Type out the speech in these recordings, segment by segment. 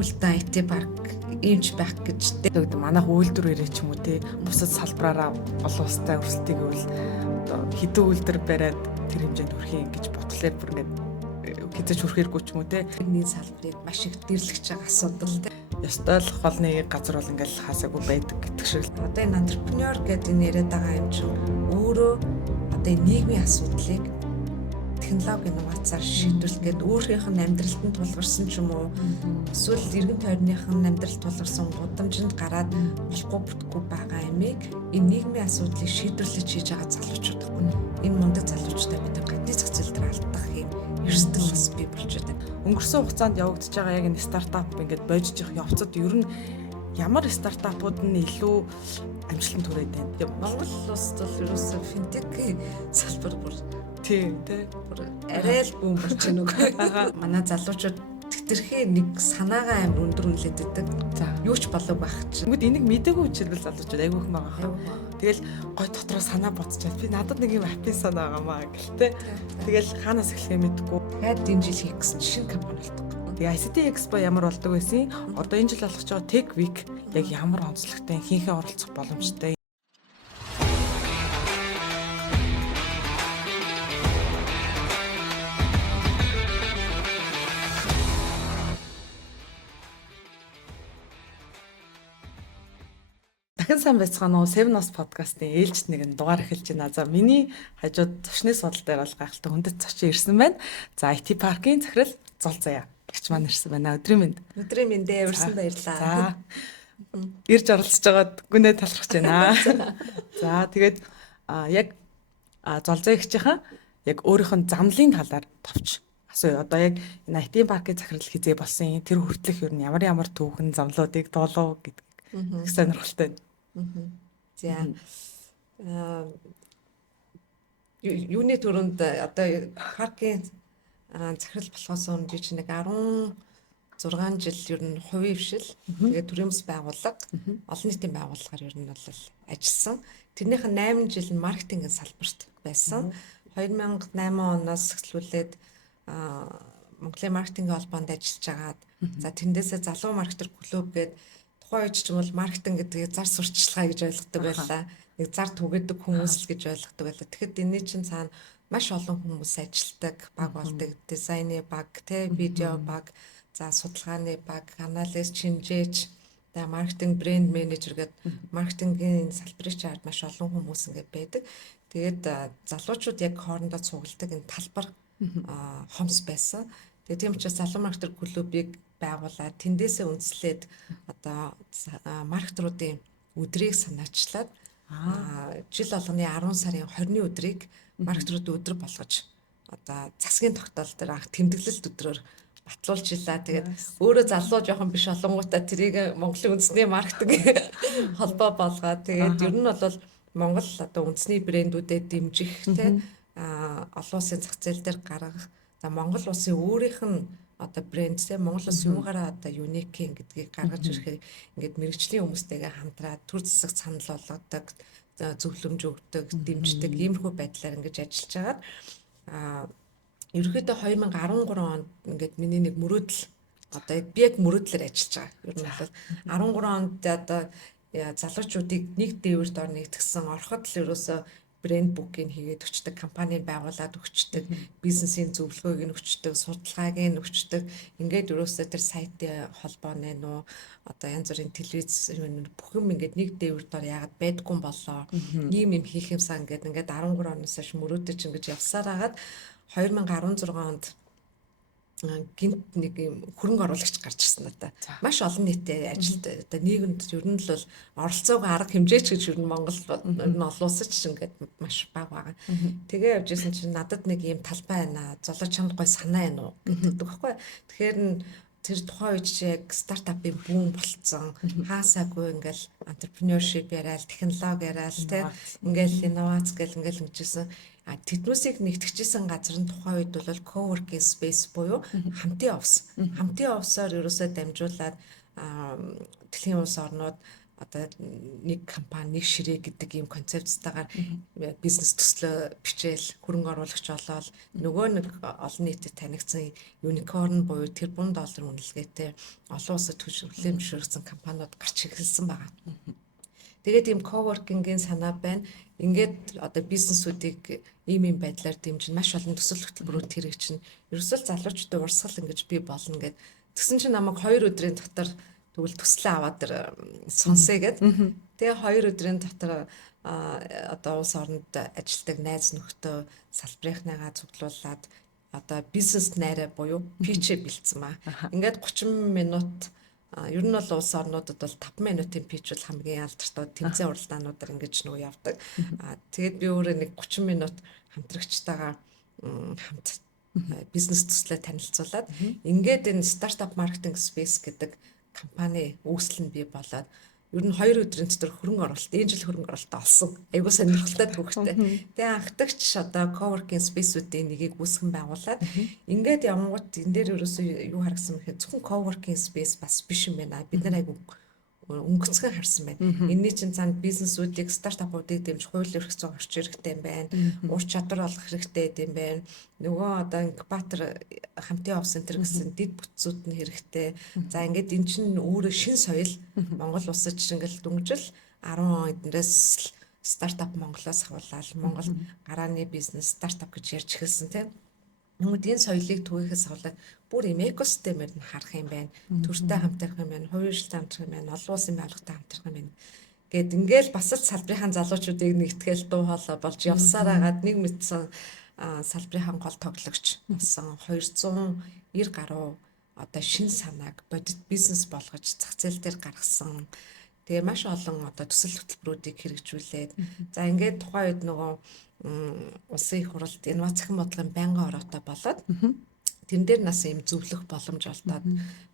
Бүлтэн IT парк иймч байх гэж тэгээд манайх үйлдвэрээрээ ч юм уу те бусад салбараараа олон улстай өрсөлдөг гэвэл одоо хэдэн үйлдвэр бариад тэр хэмжээнд хүрэхин гэж бодлоор бүр ингээд хязгаарч хүрэхэргүй ч юм уу те нэг салбарыг маш их дэрлэгч байгаа асуудал те. Ёстой л холны газар бол ингээл хаасаагүй байдаг гэдэг шиг л. Одоо энэ антрепренер гэдэг энэ яриад байгаа юм чинь өөрөө одоо энэ нийгмийн асуудлыг технологи инновацаар шийдвэрлэх гээд өөрийнх нь амьдралтанд тулгарсан ч юм уу эсвэл иргэн тойрных нь амьдралд тулгарсан гудамжинд гараад болохгүй бүтггүй байгаа ямиг энэ нийгмийн асуудлыг шийдвэрлэж хийж байгаа залуучууд гэхгүй. Энэ мундаг залуучуудаа бид гадны зах зээл дээр алдах юм эрсдэл бас бий болж байна. Өнгөрсөн хугацаанд явагдаж байгаа яг энэ стартап ингээд бойжж явах явцад ер нь ямар стартапууд нь илүү амжилтанд хүрээд байна. Монгол улсад бол ерөөсөө финтекийн салбар бүр тий арай л бүүн болж байна уу. Манай залуучууд тэтэрхээ нэг санаагаа амар өндөр үнэлээд байдаг. За Юу ч болов байх чинь. Тэгвэл энийг мэдээгүй учирвал залуучууд айгүй их байгаа хаа. Тэгэл гой дотроо санаа бодчихад би надад нэг юм хаппи санаа байгаамаа гэлтэй. Тэгэл хаанаас эхлэхээ мэдгүй. Тэгээд энэ жил хийх гэсэн шинэ компани болдог. Тэгээ ICT Expo ямар болдог байсан? Одоо энэ жил болох ч байгаа Tech Week яг ямар онцлогтой хинхээ оролцох боломжтой. Дахин сайн байцгаана уу? Seven Us podcast-ийн ээлжид нэгэн дугаар эхэлж байна. За миний хажууд зочны судал дээр бол гайхалтай хүндэт зочин ирсэн байна. За IT паркийн захирал Зул Заяа гэгч маань ирсэн байна. Өдрийн мэнд. Өдрийн мэндэ урьсан баярлаа. За. Ирж оролцож байгаад гүнээ талархаж байна. За тэгээд яг Зул Заяа гэгчийн яг өөрийнх нь замлын талаар товч асууя. Одоо яг энэ IT паркийн захирал хизээ болсон тэр хүртэлх ер нь ямар түүхэн замлуудыг дуулуу гэдэг их сонирхолтой. За. Юуны төрөнд одоо паркийн захирал болохоос өмнө би чи нэг 16 жил ер нь хувийн хвшил тэгээд төрийн бас байгууллага олон нийтийн байгууллагаар ер нь бол ажилласан. Тэрнийх нь 8 жил нь маркетингийн салбарт байсан. 2008 оноос эхлүүлээд Монголын маркетингийн холбоонд ажиллаж агаад за тэндээсээ залуу маркетер клуб гэдэг тухайн үед ч юм бол маркетинг гэдгийг зар сурталчилгаа гэж ойлгодог байлаа. Нэг зар түгээдэг хүмүүс л гэж ойлгодог байлаа. Тэгэхэд энэний чинь цаана маш олон хүмүүс ажилладаг, баг болдог, дизайны баг, видео баг, за судалгааны баг, анализ, шинжээч, за маркетинг брэнд менежер гэдэг маркетингийн салбарын чард маш олон хүмүүс ингээд байдаг. Тэгээд залуучууд яг хоорондоо цугладаг энэ талбар хомс байсан. Тэгээ тийм учраас залуу маркетер клубыг байгуулаад тэндээсээ үндэслээд одоо маркетруудын өдрийг санаачлаад жил болгоны 10 сарын 20-ны өдрийг маркетруудын өдөр болгож одоо засгийн тогтоол дээр анх тэмдэглэлт өдрөөр батлуулжлаа. Тэгээд өөрөө залуу жоохон биш олонгуудаа тэрийг Монголын үндэсний маркетинг холбоо болгоод тэгээд ер нь бол Монгол одоо үндэсний брэндүүдэд дэмжих те олон улсын зах зээл дээр гаргах за Монгол улсын өөрийнх нь одоо брэндтэй Монгол улсын юугаараа одоо юникийн гэдгийг гаргаж ирэхээр ингээд мэрэгжлийн хүмүүстэйгээ хамтраад төр засаг санал болгодог зөвлөмж өгдөг дэмждэг иймэрхүү байдлаар ингэж ажиллаж агаад ерөнхийдөө 2013 онд ингээд миний нэг мөрөөдөл одоо би яг мөрөөдлөөр ажиллаж байгаа. Ер нь бол 13 онд одоо залуучуудыг нэг дээвэрт ор нэгтгсэн ороход л ерөөсөө брэнд букинг хийгээд өчтөг, компаниг байгуулад өчтөг, бизнесийн зөвлөгөөг нь өчтөг, судалгааг нь өчтөг. Ингээд ерөөсөө тэр сайтын холбооны нуу одоо янз бүрийн телевиз бүх юм ингээд нэг дээвэр дор яагаад байдгүй болоо. Ийм юм хийх юмсан ингээд 13 оноос хойш мөрөөдөж ингэж явсаар хагаад 2016 онд гинт нэг юм хөрөнгө оруулагч гарч ирсэн надаа. Маш олон нийтэд ажилд одоо нийгэмд ер нь л бол оролцоог арга хэмжээч гэж ер нь Монгол ер нь олон улсад ч ингээд маш бага байгаа. Тэгээ явж исэн чинь надад нэг юм талбай байна. Золоо чамд гой санаа байна уу гэдэг байхгүй. Тэгэхээр тэр тухайн үед чи яг стартапын бүүн болцсон. Хаасаагүй ингээл entrepreneurship яриад, технологи яриад те ингээл инновац гэл ингээл ингэжсэн. Тэднүүсийг нэгтгэжсэн газар нь тухайн үед бол co-working space буюу хамтын офс. Хамтын офсоор ерөөсөө дамжуулаад дэлхийн улс орнууд одоо нэг компани нэг ширээ гэдэг ийм концепцтайгаар бизнес төслөө бичээл хөрөнгө оруулагч болоод нөгөө нэг олон нийтэд танигдсан юникорн буюу тэрбум долларын үнэлгээтэй олон улсад хүлээмжшүүлсэн компаниуд гарч ирсэн байгаа. Тэгээд ийм коворкингийн санаа байна. Ингээд одоо бизнесүүдийг ийм байдлаар дэмжин маш олон төсөл хөтөлбөрүүд хэрэгжин. Ерөөсөө залуучуудын урсгал ингэж бий болно гэд. Тэгсэн чинь намайг 2 өдрийн дотор тэгвэл төслөө аваад сонсъё гэд. Тэгээ 2 өдрийн дотор одоо улс оронд ажилладаг найз нөхдөө салбарынхныгаа цуглуулад одоо бизнес найраа буюу питч бэлдсэн маа. Ингээд 30 минут ер нь бол улс орнуудад бол 5 минутын питч бол хамгийн алдартай тэмцээн уралдаануудаар ингэж нөгөө явдаг. Тэгээд би өөрөө нэг 30 минут хамтрагчтайгаа хамт бизнес төслөө танилцуулаад ингээд энэ стартап маркетинг спейс гэдэг компани үүсэл нь бий болоод ер нь 2 өдрийн дотор хөрөнгө оруулалт, энэ жил хөрөнгө оруулалт олсон. Айгуу сонирхолтой төвхтэй. Тэгээ анхдагч одоо coworking space-үүдийн нэгийг үүсгэн байгуулад ингээд явангууд энэ дээр ерөөсөө юу харагсан гэхээр зөвхөн coworking space бас биш юм байна. Бид нар айгуу өнгөцгөн харсан байна. Энэний чинь цаана бизнесүүдийг, стартапуудыг дэмжих хууль эрх зүйн орчин хэрэгтэй юм байна. Ур чадвар олох хэрэгтэй юм байна. Нөгөө одоо инкубатор хамтын офс центр гэсэн дэд бүтцүүд нь хэрэгтэй. За ингээд эн чинь өөрөө шин соёл Монгол улсад ингээл дүнжил 10 он эднээс стартап Монголоос хавуулаад Монгол гарааны бизнес стартап гэж ярьж эхэлсэн тийм. Нүдийн соёлыг түгээхээс хавуулаад бүр юм экосистемээр нь харах юм байна. Төртэй хамтрах юм байна, хувийн эрхтэй хамтрах юм байна, олон улсын байгууллагатай хамтрах юм байна. Гэт ингээл бас л салбарын залуучуудыг нэгтгэл дуу хоолой болж явсаар агаад нэг мэдсэн салбарын гол тоглогч болсон 290 гаруй одоо шин санааг бодит бизнес болгож зах зээл дээр гаргасан. Тэгээ маш олон одоо төсөл хөтөлбөрүүдийг хэрэгжүүлээд за ингээд тухайн үед нөгөө улсын их хурлд инновацийн бодлогын байнгын ороотой болоод тэн дээр нас юм зөвлөх боломж олдоод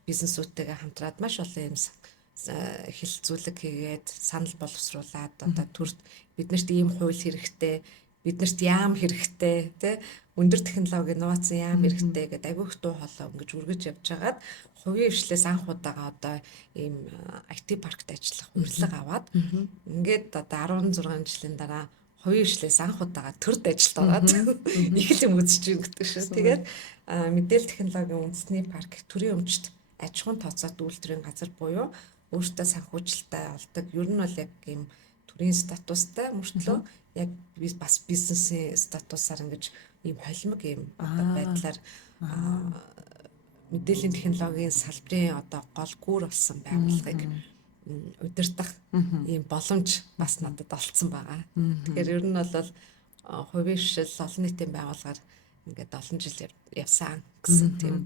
бизнесүүдтэйгээ хамтраад маш олон юм хилцүүлэг хийгээд санал боловсруулад одоо төрд биднэрт ийм хууль хэрэгтэй, биднэрт яам хэрэгтэй тий өндөр технологи инновац яам хэрэгтэй гэдэг айгүй их дуу хоолой ингэж үргэж явж байгаад хувийн хвшлээс анх удаага одоо ийм IT паркт ажиллах урилга аваад ингээд одоо 16 жилийн дараа хувийн хвшлээс анх удаага төрд ажилд ороод их л юм үзэж өгдөг шүү. Тэгээд мэдээлэл технологийн үндэсний парк төрийн өмчт аж ахуйн тооцоолт үйлдвэрийн газар буюу өөртөө санхүүжилттэй олдог. Ер нь бол яг ийм төрийн статустай мөртлөө яг бас бизнесийн статусаар ингэж ийм холимог ийм одоо байдлаар мэдээллийн технологийн салбарын одоо гол гүр болсон байгууллагыг удирдах ийм боломж бас надад олцсон байгаа. Тэгэхээр ер нь бол хувийн хвшил олон нийтийн байгууллагаар ингээд олон жил явсан гэсэн тийм.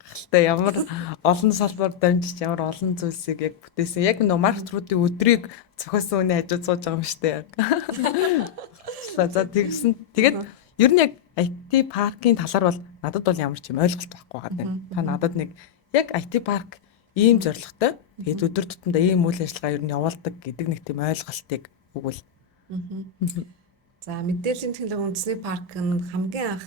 Гахалтай ямар олон салбар дамжиж ямар олон зүйлсийг яг бүтээсэн. Яг нөө маркетруудын өдрийг зохиосон үний хажууд сууж байгаа юм шүү дээ. За тэгсэн. Тэгээд ер нь яг IT паркийн талаар бол надад бол ямар ч юм ойлголт байхгүй байгаа юм. Та надад нэг яг IT парк ийм зорилготой. Тэгээд өдөр тутамдаа ийм үйл ажиллагаа ер нь явуулдаг гэдэг нэг тийм ойлголтыг өгвөл. За мэдээллийн технологийн үндэсний парк нь хамгийн анх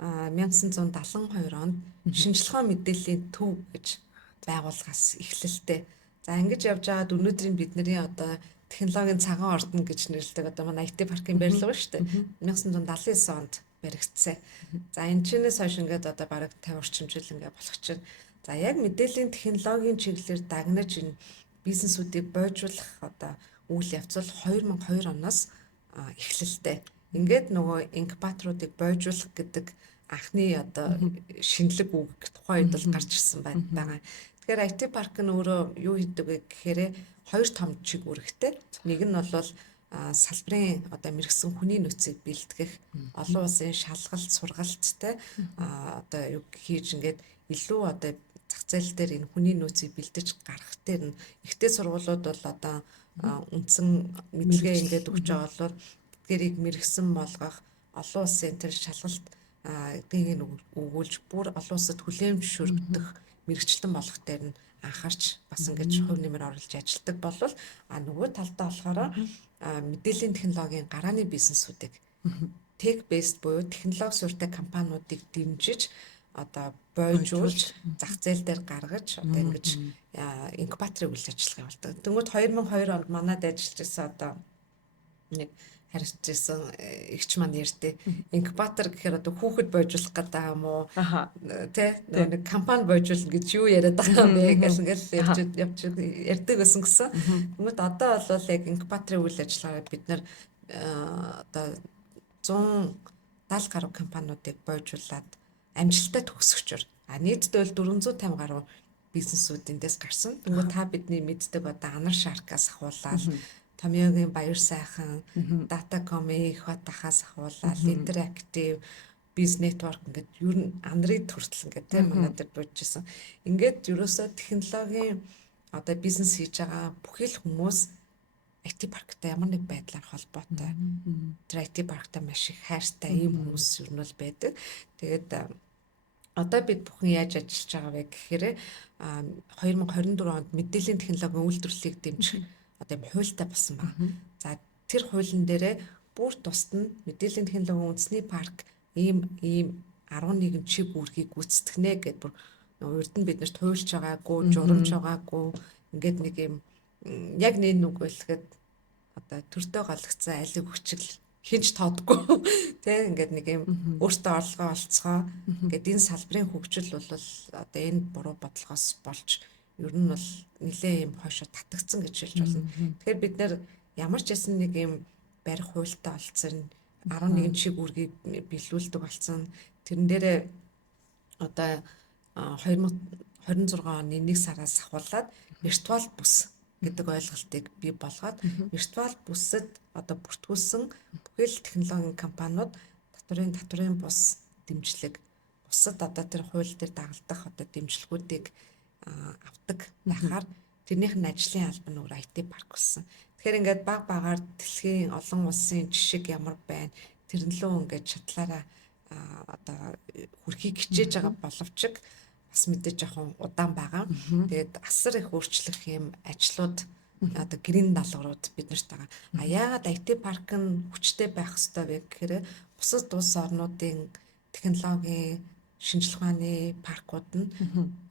1972 онд шинжилгээ мэдээллийн төв гэж байгууллагаас эхлэлтэй. За ингэж явж байгаад өнөөдрийн бидний одоо технологийн цагаан ордон гэж нэрлэдэг одоо манай IT паркын барилга шүү дээ. 1979 онд баригдсан. За энэ чинээс хойш ингээд одоо бараг 50 орчим жил ингээд болох чинь. За яг мэдээллийн технологийн чиглэлээр дагнаж энэ бизнесүүдийг бойжуулах одоо үйл явц бол 2002 оноос эхлэлтэй. Ингээд нөгөө инкубаторуудыг бойжуулах гэдэг анхны одоо шинэлэг үг тухайн үед бол гарч ирсэн байгаа. Тэгэхээр IT парк нь өөрөө юу хийдэг вэ гэхээр хоёр том чиг үүрэгтэй. Нэг нь бол салбарын одоо мэрэгсэн хүний нөөцийг бэлтгэх, олон улсын шалгалт, сургалттай одоо юу хийж ингээд илүү одоо зах зээл дээр энэ хүний нөөцийг бэлдэж гаргах дээр нь ихтэй сургуулиуд бол одоо үндсэн мэдлэгээ ингээд өгч байгаа бол тэрийг мэрэгсэн болгох, олон улсын тэр шалгалт гэдгийг өгүүлж бүр олон улсад хүлээмжшүүлэх мэрэгчлэн болох дээр нь анхаарч бас ингэж хувь нэмэр оруулж ажилтдаг болвол нөгөө талдаа болохоор мэдээллийн технологийн гарааны бизнесүүдийг tech based буюу технологи суурьтай компаниудыг дэмжиж одоо бойжуулж зах зээл дээр гаргаж одоо ингэж инкубаторын үйл ажиллагаа болдог. Тэнгүүд 2002 онд манайд ажиллаж байсан одоо нэг харьцаж байсан эгч маань ярьдээ инкубатор гэхээр одоо хүүхэд бойжуулах гэдэг юм уу тий нэг компани бойжуулна гэж юу яриад байгаа юм бэ гэл ингээл явж ярьдаг байсан гэсэн. Тэгмэд одоо бол яг инкубаторын үйл ажиллагаа бид нар одоо 170 гаруй компаниудыг бойжуулад амжилттай төгсөгчөр нийтдээ бол 450 гаруй бизнесүүд эндээс гарсан. Тэгмэд та бидний мэддэг одоо Анар Шаркаас ахуулаад Томьёогийн Баяр сайхан, Datacom-ийн их бат ахаас ахуулаад Interactive, Biz Network ингээд ер нь анрыг хүртэл ингээд тийм манай дээр бодчихсон. Ингээд ерөөсөө технологийн одоо бизнес хийж байгаа бүхэл хүмүүс IT парктай ямар нэг байдлаар холбоотой. Тэр IT парктай маш их хайртай ийм хүмүүс ер нь бол байдаг. Тэгээд одоо бид бүхэн яаж ажиллаж байгаа вэ гэхээр 2024 онд мэдээллийн технологийн үйлдвэрлэлийг дэмжих одоо юм хуультай болсон байна. За тэр хуулийн дээрээ бүр тусад нь мэдээллийн технологийн үндэсний парк ийм 11 чиг үүргийг гүйцэтгэнэ гэдээ бүр урд нь биднэрт хуульч байгаагүй, журамж байгаагүй ингээд нэг юм яг нэг нүг байлгээд одоо төртөө голгцсан алиг хүчил хинж тоодгүй тийм ингээд нэг юм өөртөө орлогоо олцгоо ингээд энэ салбарын хөгжил бол одоо энэ буруу бодлогоос болж ер нь бол нэлээ юм хойшоо татагдсан гэж хэлж болно. Тэгэхээр бид нэр ямар ч байсан нэг юм барих хуультай олцсон 11 чиг үүргийг биелүүлдэг болсон. Тэрэн дээрээ одоо 2026 оны 1 сараас ахуулаад виртуал бүс гэдэг ойлголтыг бий болгоод виртуал бүсэд одоо бүртгүүлсэн бүхэл технологийн компаниуд татврын бус дэмжлэг бусад одоо тэр хууль дээр дагалдах одоо дэмжлэгүүдийг авдаг байхаар тэрнийх нь ажлын алба нь өөр IT парк болсон. Тэгэхээр ингээд баг багаар дэлхийн олон улсын жишг ямар байна тэрнлөө ингээд шатлаараа одоо хүрхийг хичээж байгаа боловч бас мэдээж жоохон удаан байгаа. Тэгээд асар их өөрчлөх юм ажлууд одоо гэрийн даалгаврууд биднэрт байгаа. Яагаад IT парк нь хүчтэй байх ёстой вэ гэхээр бусад улс орнуудын технологийн шинжлэх ухааны паркууд нь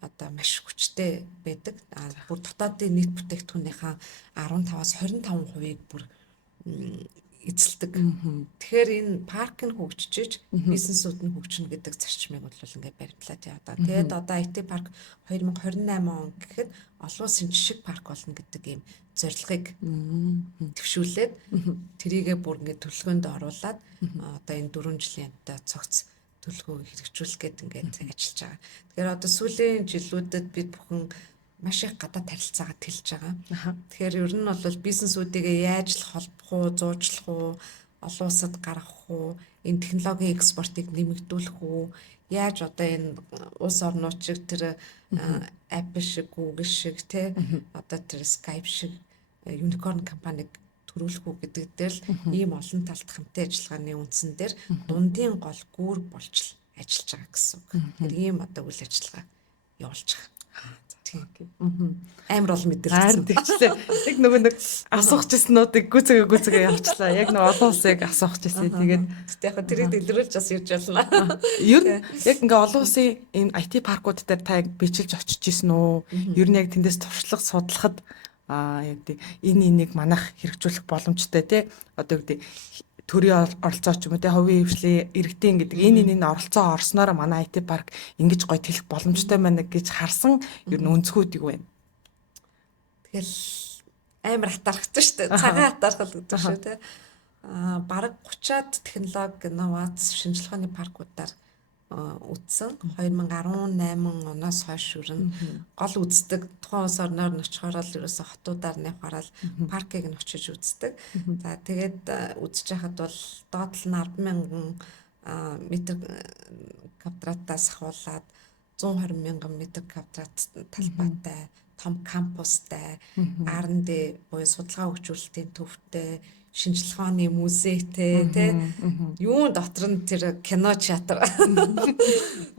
одоо маш хүчтэй байдаг. Бүр дотоодын нийт бүтээгдэхүүнийхээ 15-аас 25%-ийг бүр эзэлдэг. Тэгэхээр энэ парк нь хөгжиж, бизнесүүд нь хөгжинө гэдэг зарчмыг бол ингээд баримтлаад яваа. Тэгээд одоо IT парк 2028 он гэхэд олон улсын жишг парк болно гэдэг ийм зорилгыг төвшүүлээд тэрийгээ бүр ингээд төлөвлөгөөнд оруулаад одоо энэ 4 жилийн янта цогц төлөвлөгөөг хэрэгжүүлэх гээд ингээд ажиллаж байгаа. Тэгэхээр одоо сүүлийн жилүүдэд бид бүхэн маш их гадаад харилцаагаа тэлж байгаа. Тэгэхээр ер нь бол бизнесүүдийгээ яаж л холбох уу, зуучлах уу, олон улсад гаргах уу, энэ технологийн экспортыг нэмэгдүүлэх үү, яаж одоо энэ улс орнууд шиг тэр Apple шиг, Google шиг те одоо тэр Skype шиг unicorn компаниг төрүүлэх үү гэдэг дээр л ийм олон талт хамтын ажиллагааны үндсэн дээр дундын гол гүүр болж ажиллаж байгаа гэсэн үг. Тэр ийм одоо үйл ажиллагаа явуулж байгаа. Амар бол мэдэрсэн. Тэгчлээ. Яг нөгөө нэг асуух гэснүүдийг гүцэгээ явуулчлаа. Яг нөгөө олон улсыг асуух гэсэн. Тэгээд яг тэрийг дэлгэрүүлж бас ирж болно. Ер нь яг ингээ олон улсын энэ IT паркууд дээр та яг бичилж очиж исэн үү? Ер нь яг тэндээс туршлага судлахад яг тийм энийг манайх хэрэгжүүлэх боломжтой тий. Одоо гэдэг төрийн оролцоо ч юм уу тий хувийн хвшлийн иргэдийн гэдэг энэ оролцоо орсноор манай IT парк ингэж гоё тэлэх боломжтой байна гэж харсан ер нь өнцгүүд юу вэ? Тэгэл амар хатаархсан шүү дээ. Цагаан хатаархал гэдэг шүү тий. Бараг 30-аад технологи, инновац, шинжилгээ ухааны паркуудаар үтсэн 2018 оноос хойш өрн гол үздэг тухайн улс орноор нь очихоор л ерөөсө хотуудаар нэвхараад паркийг нь очиж үздэг. За тэгээд үзэж хахад бол доотлол нь 10,000 метр квадратаас ахуулаад 120,000 метр квадрат талбайтай том кампустай R&D буюу судалгаа хөгжүүлэлтийн төвтэй шинжилгээ ухааны музейтэй тий юун дотор нь тэр кино театр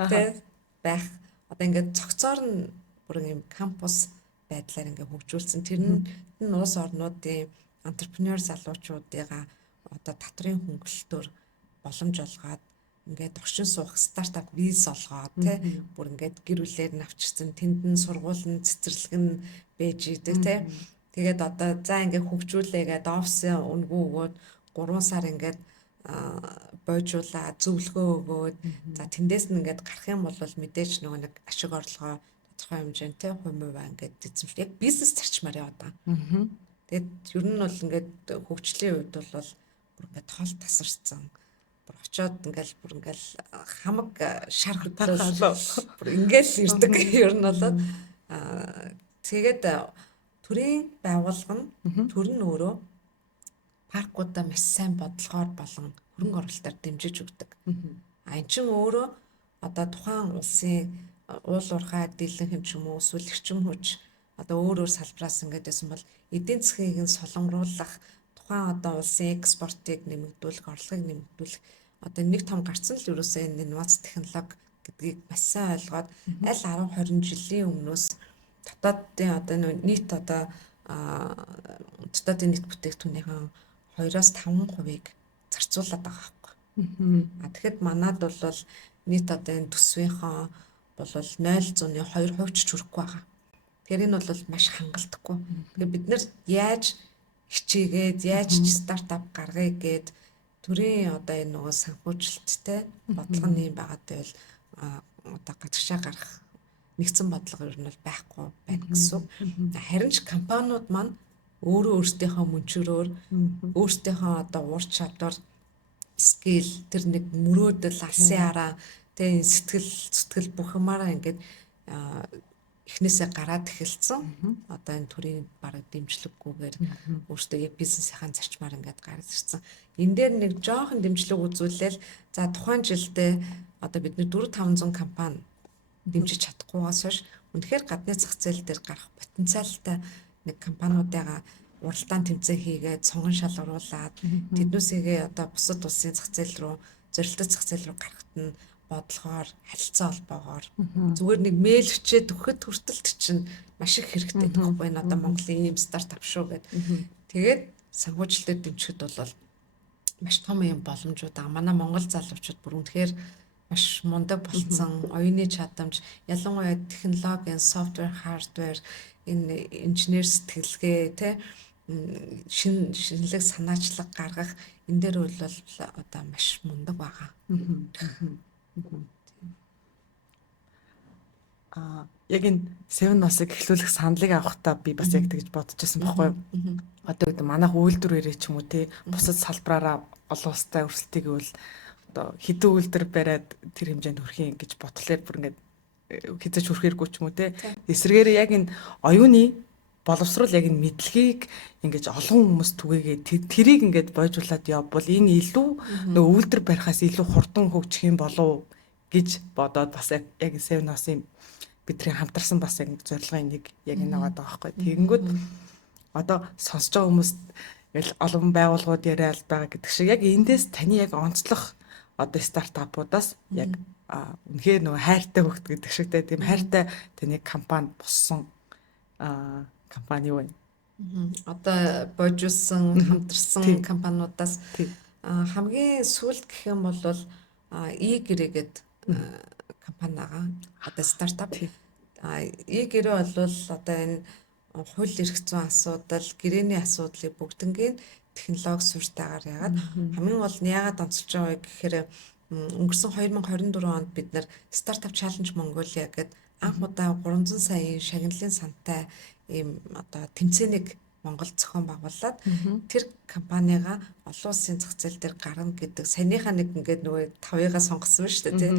тий байх одоо ингээд цогцоор нь бүр юм кампус байдлаар ингээд хөгжүүлсэн тэр нь улс орнуудын энтерпренеур залуучуудыгаа одоо татврын хөнгөлөлтөөр боломж олгоод ингээд орчин суух стартап виз олгоод те бүр ингээд гэр бүлээр нь авчирсан тэнд нь сургууль нь цэцэрлэг нь байж идэг те. Тэгээд одоо за ингээд хөгжүүлээгээд офсын үнгүү өгөөд 3 сар ингээд бойжуулаад зөвлөгөө өгөөд за тэндээс нь ингээд гарах юм бол мэдээж нөгөө нэг ашиг орлогоо тодорхой хэмжээтэй хувь ингээд эзэмшил яг бизнес зарчмаар яваад байгаа. Тэгээд ер нь бол ингээд хөгжлийн үед бол бүр ингээд тоол тасарсан. Бүр очоод ингээл бүр ингээл хамаг шар хөдлөл бүр ингээл ирдэг ер нь бол тэгээд төрийн байгууллага нь төр нь өөрөө паркуудаа маш сайн бодлогоор болон хөрөнгө оруулалтаар дэмжиж өгдөг. Эн чин өөрөө одоо тухайн улсын уул уурхай дийлэн хэм ч юм уу эсвэл эрчим хүч одоо өөр салбараас ингээд байсан бол эдийн засгийг нь солонгоруулах тухайн одоо улсын экспортыг нэмэгдүүлэх, орлогыг нэмэгдүүлэх одоо нэг том гарцсан л ерөөсөө энэ инновац технологи гэдгийг маш сайн ойлгоод аль 10 20 жилийн өмнөөс дотоодын одоо нийт одоо дотоодын нийт бүтээгдэхүүнийхэн 2-5% зарцуулаад байгаа байхгүй. Тэгэхэд манад бол нийт одоо энэ төсвийнхөө бол 0.2% ч хүрэхгүй байгаа. Тэгэхээр энэ бол маш хангалттай. Тэгэхээр бид нэр яаж хичээгээд яаж стартап гаргая гэд төрийн одоо энэ нөгөө санхүүжилттэй бодлогын юм байгаад байвал одоо гадагшаа гарах нэгдсэн бодлого ер нь бол байхгүй байна гэсэн. Харин ч компаниуд маань өөрсдийнхөө мөнчөрөөр өөрсдийнхөө одоо ур чадвар скил тэр нэг мөрөөдөл алсын араа тэгээ сэтгэл бүх юмараа ингээд эхнээсээ гараад эхэлсэн. Одоо энэ төрийн бараг дэмжлэггүйгээр өөртөө яг бизнесийн зарчмаар ингээд гараад ирсэн. Энэ дээр нэг жоохон дэмжлэг үзүүлэл за тухайн жилдээ одоо бидний 4-500 компани дэмжиж чадахгүйгаас хойш үнэхээр гадны зах зээл дээр гарах потенциалтай нэг компаниудыгаа уралдаан тэмцээн хийгээд сонгон шалгаруулад тэднүүсээ одоо бусад улсын зах зээл рүү зорилттой зах зээл рүү гарахт нь бодлогоор харилцаа холбоогоор зүгээр нэг мэйл өчөөд өгөхөд хүртэлт чинь маш их хэрэгтэй гэхгүй энэ одоо Монголын ийм стартап шүү гэд. Тэгээд санхүүжилтэд дэмжихэд бол маш том юм боломжууд аа. Манай Монгол залуучууд бүр үнэхээр маш мундаг болсон. Оюуны чадамж, ялангуяа технологи, софтвер, хардвер, энэ инженер сэтгэлгээ те шинэлэг санаачлаг гаргах энэ дээр бол одоо маш мундаг байгаа. Яг энэ 7-ос-ыг эхлүүлэх саналыг авахдаа би бас яг тэгж бодож байсан байхгүй юу. Одоо гэдэг манайх үйлдвэрээрээ ч юм уу те бусад салбараараа олон улстай өрсөлдөг гэвэл одоо хэдэн үйлдвэр бариад тэр хэмжээнд хүрэхин гэж бодлоор бүр ингээд хязгаарч хүрэхэргүй ч юм уу те. Эсвэргээр яг энэ оюуны боловсрол яг энэ мэдлэгийг ингэж олон хүмүүс түгээгээд тэрийг ингээд бойжуулаад явбал энэ илүү нөгөө үйлдвэр барихаас илүү хурдан хөгжих юм болов гэж бодоод бас яг 7-ос-ын бидний хамтарсан бас яг зорилгын нэг яг энэ байгаа байхгүй. Тэгэнгүүт одоо сонсож байгаа хүмүүс ингээл олон байгууллагууд яриад байгаа гэдэг шиг яг эндээс таны яг онцлох одоо стартапуудаас яг үнэхээр нөгөө хайртай хөгт гэдэг шиг тийм хайртай таны компани боссон компани юу вэ? Одоо бойжуулсан хамтарсан компаниудаас хамгийн сүүлд гэх юм бол E-гэрээгээд компани байгаа. Одоо стартап. E-гэрээ бол одоо энэ хууль эрх зүйн асуудал, гэрээний асуудлыг бүгднгийн технологи суурьтайгаар яагаад хамгийн гол нь яагаад онцолж байгаа вэ гэхээр өнгөрсөн 2024 онд бид нар Startup Challenge Mongolia гэдэг анх удаа 300 саяын шагналын сантай ийм одоо тэмцээнийг Монголд зохион байгуулад тэр компанийгаа олон улсын зах зээл дээр гарна гэдэг саяныхаа нэг ингээд нөгөө 5-ыг сонгосон шүү дээ тий.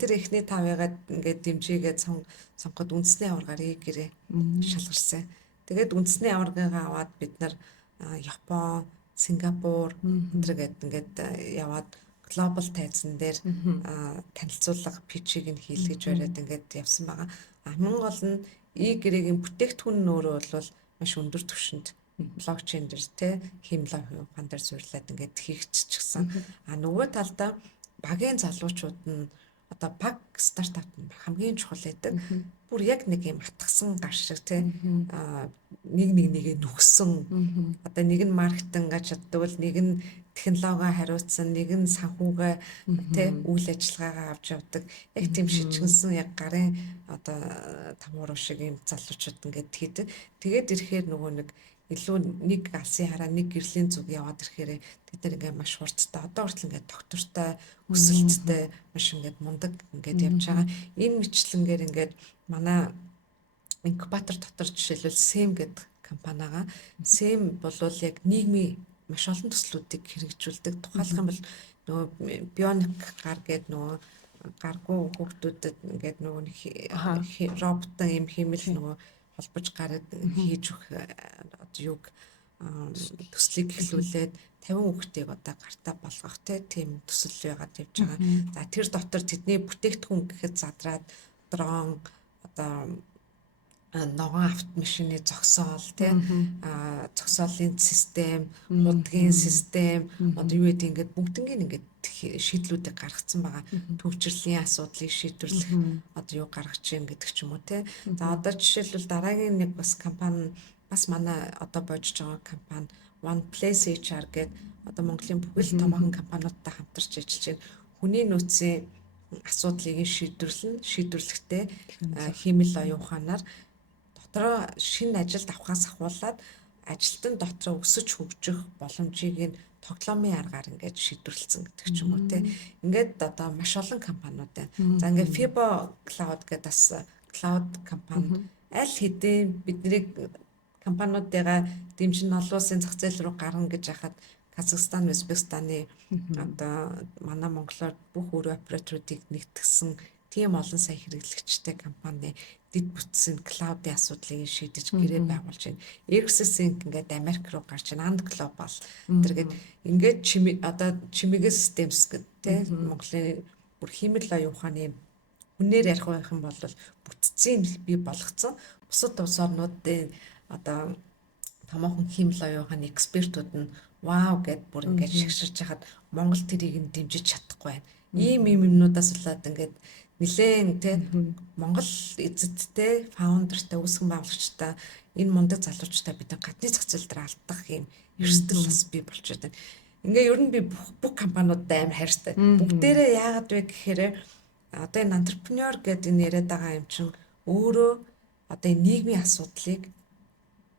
Тэр эхний 5-ыг ингээд дэмжигээд сонгоход үндэсний аваргаар гэрээ шалгарсан. Тэгээд үндэсний аваргаагаа аваад бид нар Япон, Сингапур энтергээд ингээд яваад глобал тайзан дээр танилцуулга питчийг нь хийлгэж бариад ингээд явсан байгаа. Хамгийн гол нь E-гэрээгийн бүтээгдэхүүн нь өөрөө бол маш өндөр түвшинд блокчейн дээр те химлэг ухаан дээр суйрлаад ингээд хийгдчихсэн. Нөгөө талдаа багийн залуучууд нь одоо баг стартап хамгийн чухал байдаг. Бүр яг нэг юм хатгсан гар шиг те нэгээ нүхсэн. Одоо нэг нь маркетинг чаддаг бол нэг нь технологио хариуцсан, нэг нь санхүүгээ те үйл ажиллагаагаа авч явдаг. Яг тийм шижгэнсэн яг гарын одоо тамууруу шиг юм залуучууд ингээд хийдэг. Тэгээд ирэхээр нөгөө нэг илүү нэг алсын хараа нэг гэрлийн зүг яваад ирэхээр тэд нар ингээд маш хурдтай одоо хүртэл ингээд доктортой өсөлттэй маш ингээд мундаг ингээд явж байгаа. Энэ мэтлэнгээр ингээд манай инкубатор дотор жишээлбэл SEM гэдэг компани байгаа. SEM болвол яг нийгмийн маш олон төслүүдийг хэрэгжүүлдэг. Тухайлх юм бол нөгөө бионик гар гэдэг нөгөө гаргүй хүүхдүүдэд ингээд нөгөө роботын юм хиймэл нөгөө холбож гараад хийж өгөх юуг төслийг эхлүүлээд 50 хүүхдийг одоо гартаа болгох тийм төсөл байгаад явж байгаа. За тэр дотор тэдний бүтээгдэхүүн гэхэд задраад дрон одоо ногоон автомашины зогсоол зогсоолын систем, модгийн систем одоо юу гэдэг ингээд бүгднийг ингээд шийдлүүдийг гаргацсан байгаа. Төвчрлийн асуудлыг шийдвэрлэх одоо юу гаргаж ийн гэдэг ч юм уу те. За одоо жишээлбэл дараагийн нэг бас компани бас манай одоо бодож байгаа компани OnePlace HR гэдэг одоо Монголын бүхэл томоохон компаниудтай хамтарч ажиллаж байна. Хүний нөөцийн асуудлыг шийдвэрлэхдээ хиймэл оюун ухаанаар дотроо шинэ ажилд авахаас ахуулаад ажилтан дотроо өсөж хөгжих боломжийг нь тоглоомын аргаар ингээд шийдвэрлэсэн гэдэг ч юм уу те. Ингээд одоо маш олон компаниуд байна. За ингээд Fibo Cloud гэдэг бас cloud компани аль хэдийн бидний компаниудыгаа дэмжин олон улсын зах зээл рүү гарна гэж хахад Казахстан, Узбекистаны одоо манай монголоор бүх өөр операторуудыг нэгтгсэн тийм олон сая хэрэглэгчтэй компани дэд бүтцийн клаудын асуудлыг шийдэж гэрээ байгуулж байна. Exosync ингээд Америк руу гарч байна. And Global тэргээд ингээд чимээгээс системс гэдэг Монголын бүр хиймэл оюун ухааны үнээр ярих байх юм бол бүтцийн бий болгоцсон. Бусад улс орнуудын одоо томоохон хиймэл оюун ухааны экспертүүд нь вау гэд бүр ингээд шигширж хахад Монгол тэрийг нь дэмжиж чадахгүй байна. Ийм юмнуудаас болоод ингээд нилээн те Монгол эзэдтэй фаундертай үүсгэн байгуулагчтай энэ мундаг залуучтай бид гадны зах зээл дээр алдах юм эрсдэл бас бий болчиход байна. Ингээ ер нь би бүх компаниудтай амар хайртай. Бүгдээрээ яагаад вэ гэхээр одоо энэ entrepreneur гэдэг энэ яриад байгаа юм чинь өөрөө одоо энэ нийгмийн асуудлыг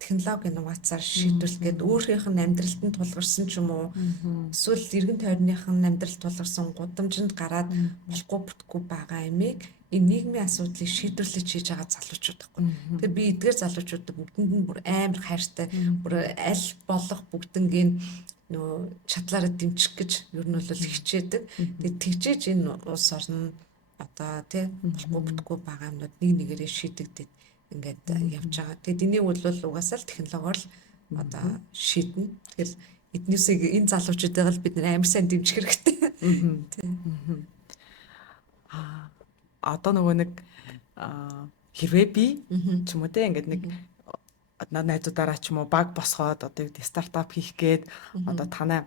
технологи инновацаар шийдвэрлэх гээд өөрийнх нь амьдралд нь тулгарсан ч юм уу эсвэл эргэн тойрных нь амьдралд тулгарсан гудамжинд гараад болохгүй бүтггүй байгаа юмыг энэ нийгмийн асуудлыг шийдвэрлэж хийж байгаа залуучууд байхгүй. Тэгэхээр би эдгээр залуучуудад бүгдэнд нь бүр амар хайртай бүр аль болох бүгднгийн нөө чадлаараа дэмжих гэж ер нь бол хичээдэг. Тэгээд тэгжээж энэ улс орн одоо тий болохгүй бүтггүй байгаа юмнууд нэг нэгээрээ шийдэгдээд ингээд явж байгаа. Тэгэд энийг бол угаасаа л технологиор л одоо шийднэ. Тэгэхээр эднээсээ энэ залуучуудыг л бид нэр амар сайн дэмжих хэрэгтэй. Одоо нөгөө нэг хэрвээ би ч юм уу те ингээд нэг найзуудаараа ч юм уу баг босгоод одоо стартап хийх гээд одоо танай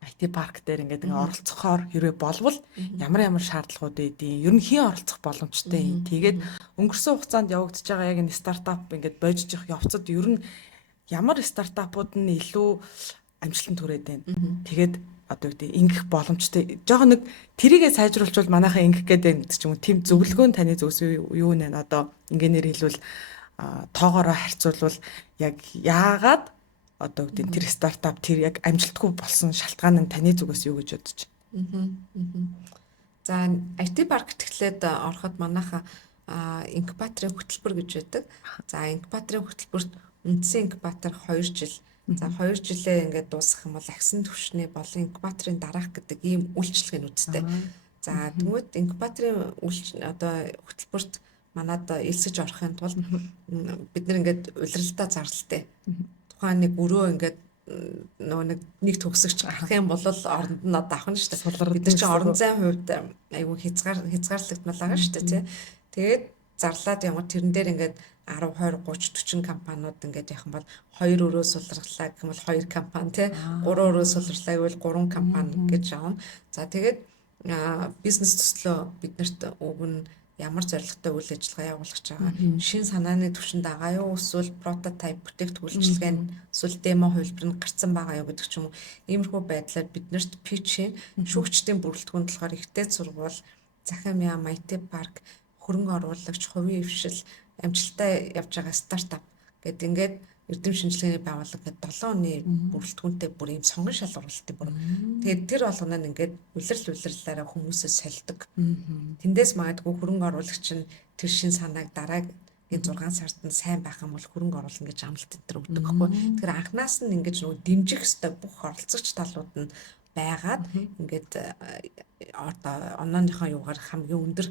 IT парк дээр ингээд оролцохоор хэрвээ болвол ямар шаардлагууд эдийн ер нь хэн оролцох боломжтой юм. Тэгээд өнгөрсөн хугацаанд явагдаж байгаа яг энэ стартап ингээд бойжж явах явцад ер нь ямар стартапууд нь илүү амжилтанд хүрээд байна. Тэгээд одоо үгтэй ингэх боломжтой. Жохоо нэг тэрийгээ сайжруулчвал манайхаа ингэх гэдэг ч юм уу тийм зөвлөгөө таны зөвс юу нэ одоо ингээнээр хэлвэл тоогоороо харьцуулбал яг яагаад одоо үгтэй тэр стартап тэр яг амжилтгүй болсон шалтгаан нь таны зүгээс юу гэж бодож байна? За IT парк тэтгэлээд ороход манайха инкубаторын хөтөлбөр гэж байдаг. За инкубаторын хөтөлбөрт үндсэн инкубатор 2 жил. За 2 жилээ ингээд дуусгах юм бол агсан түвшний болон инкубаторын дараах гэдэг ийм үйлчилгээнүүдтэй. За тэгмээд инкубаторын одоо хөтөлбөрт манад элсэж орохын тулд бид нэр ингээд улиралдаа зарлалтай. Тухайн нэг өрөө ингээд нөгөө нэг төгсөгч гарах юм бол оронд нь одоо авах нь шүү дээ. Бид нар чинь орон зайн хувьд айгүй хязгаарлагдмал байгаа шүү дээ тий. Тэгээд зарлаад ямар тэрэн дээр ингээд 10, 20, 30, 40 компаниуд ингээд явах юм бол 2 өрөө сулрахлаа гэх юм бол 2 компани тий. 3 өрөө сулрахлаа гэвэл 3 компани гэж аавна. За тэгээд бизнес төслөө биднэрт өгнө, ямар зорилготой үйл ажиллагаа явуулах гэж байгаа. Шин санааны түвшинд байгаа юу, эсвэл прототип бүтээгдэхүүн үйлчилгээ нь эсвэл демо хувилбар нь гарцсан байгаа юу гэдэг ч юм уу. Иймэрхүү байдлаар биднэрт питчийн шүүгчдийн бүрэлдэхүүн болохоор ихтэй сургууль, захим яам, IT парк, хөрөнгө оруулагч, хувийн хвшил, амжилттай явж байгаа стартап гэдэг ингээд эрдэм шинжилгээний байгууллага гэдэг 7 оны бүрэлдэхүүнтэй бүр ийм сонгон шалгуулалтын бүр. Тэгээд тэр болгоно нь ингээд улирлаараа хүмүүсээ сольдог. Тэндээс магадгүй хөрөнгө оруулагч нь тэр шин санааг дараагийн 6 сард нь сайн байх юм бол хөрөнгө оруулна гэж амлалт энэ өгдөг байхгүй. Тэгэхээр анханаас нь ингэж нөгөө дэмжих ёстой бүх оролцогч талууд нь байгаад ингээд одоо онооныхоо юугаар хамгийн өндөр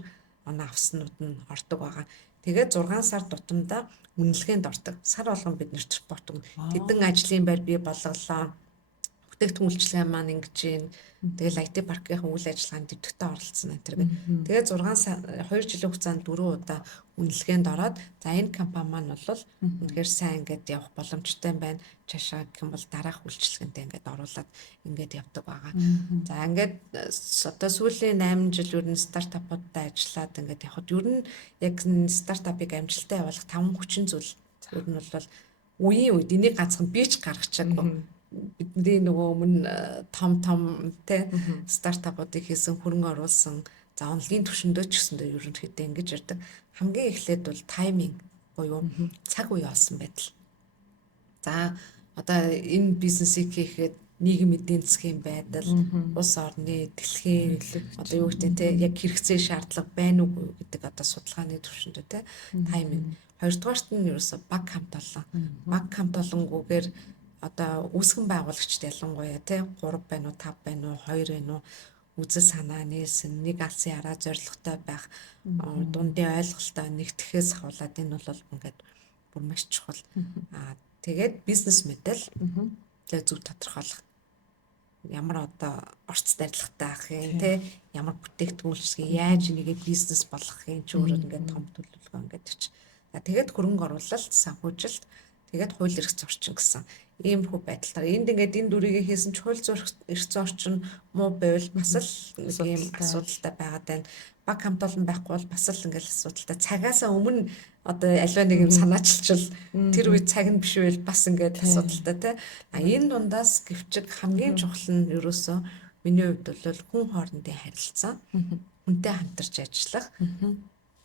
оноо авснууд нь ордог байгаа. Тэгээд 6 сар тутамдаа үнэлгээнд ордог. Сар болгон биднэрт репорт өгнө. Тэдэн ажлын байр бий болголоо. Бүтээгдэхүүн үйлчилгээ маань ингэж байна. Тэгэл IT паркийн үйл ажиллагаанд дэвтэгтэй оролцсон энэ төр. Тэгээд 2 жилийн хугацаанд 4 удаа үнэлгээнд ороод за энэ компани маань бол үнэхээр сайн ингээд явах боломжтой байна. Чашаа гэх юм бол дараах үйлчилгээндээ ингээд оруулаад ингээд явдаг байгаа. За ингээд одоо сүүлийн 8 жил ер нь стартапуудтай ажиллаад ингээд явхад ер нь яг стартапыг амжилттай явуулах 5 хүчин зүйл ер нь бол үеийн үед энийг ганцхан би ч гаргачаагүй. Бидний нөгөө өмнө том те стартапуудыг хийсэн хөрөнгө оруулсан за онлын түвшиндөө ч гэсэндээ ерөнхийдөө ингэж ярьдаг. Хамгийн эхлээд бол тайминг буюу цаг үе олсон байдал. За одоо энэ бизнесийг хийхэд нийгэм эдийн засгийн байдал, улс орны, дэлхийн одоо юу гэдэг те яг хэрэгцээ шаардлага байна уу гэдэг одоо судалгааны түвшиндөө те тайминг. Хоёрдугаарт нь ерөөсө баг хамт олон. Баг хамт олонгүйгээр одоо үүсгэн байгуулагчд ялангуяа тий 3 байна уу 5 байна уу 2 байна уу үзэл санаа нээсэн нэг алсын хараа зоригтой байх дундын ойлголтоо нэгтгэхээс хавуулаад энэ бол ингээд бүр маш чухал. Тэгээд бизнес модель тэгээ зөв тодорхойлох. Ямар одоо орц барилгатай ах юм тий ямар бүтээгдэхүүн үйлчилгээ яаж нэгээ бизнес болгох юм ч өөрөө ингээд том төлөвлөгөө ингээд чи. За тэгээд хөрөнгө оруулалт санхүүжилт тэгээд хууль эрх зөрчин гэсэн иймэрхүү байдлаар энд ингээд энэ дүрийг хийсэн ч хууль эрх зөрчин муу байвал бас л ийм асуудалтай байгаад байна. Баг хамт олон байхгүй бол бас л ингээд асуудалтай. Цагаасаа өмнө одоо аливаа нэг юм санаачилчил тэр үед цаг нь биш байл бас ингээд асуудалтай тий. Энэ дундаас гэвчиг хамгийн чухал нь ерөөсөө миний хувьд бол хүн хоорондын харилцаа, хүнтэй хамтарч ажиллах,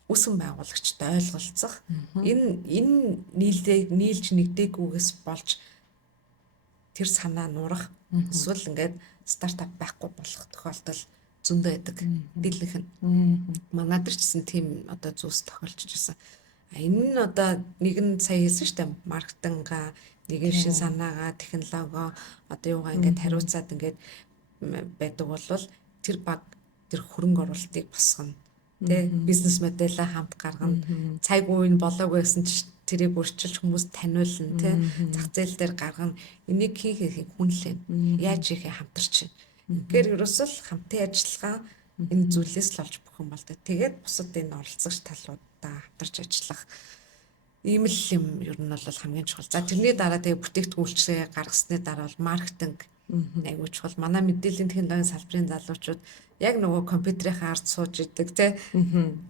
үсгэн байгуулагчтай ойлголцох энэ нийлж нэгдээгүйгээс болж тэр санаа нурах эсвэл ингээд стартап байхгүй болох тохиолдол зөндөө байдаг. Дийлэнх нь. Манай дээр ч гэсэн тийм одоо зүйлс тохиолдож байсан. Энэ нь одоо нэг нь сая хэлсэн шүү дээ. Маркетинга, нэгэн шин санаагаа, технологио одоо юугаа ингээд хариуцаад ингээд байдаг бол тэр баг тэр хөрөнгө оруулалтыг босгоно. Тэ бизнес моделээ хамт гаргана. Цаг үе нь болоогүй гэсэн чинь тэрийг өөрчилж хүмүүс таниулна тий зах зээл дээр гаргана. Энийг хийх хүнлээ. Яаж хийхээ хамтарч байна. Тэгэхээр ерөөсөл хамтын ажиллагаа энэ зүйлээс л олж бүх юм болдог. Тэгээд бусад энэ оролцогч талуудаа хамтарч ажиллах ийм л юм ер нь бол хамгийн чухал. За тэрний дараа тэгээд бүтээгдэхүүн үйлчилгээ гаргасны дараа бол маркетинг айгуу чухал. Манай мэдээллийн технологийн салбарын залуучууд яг нөгөө компьютерийн ард сууж идэг тий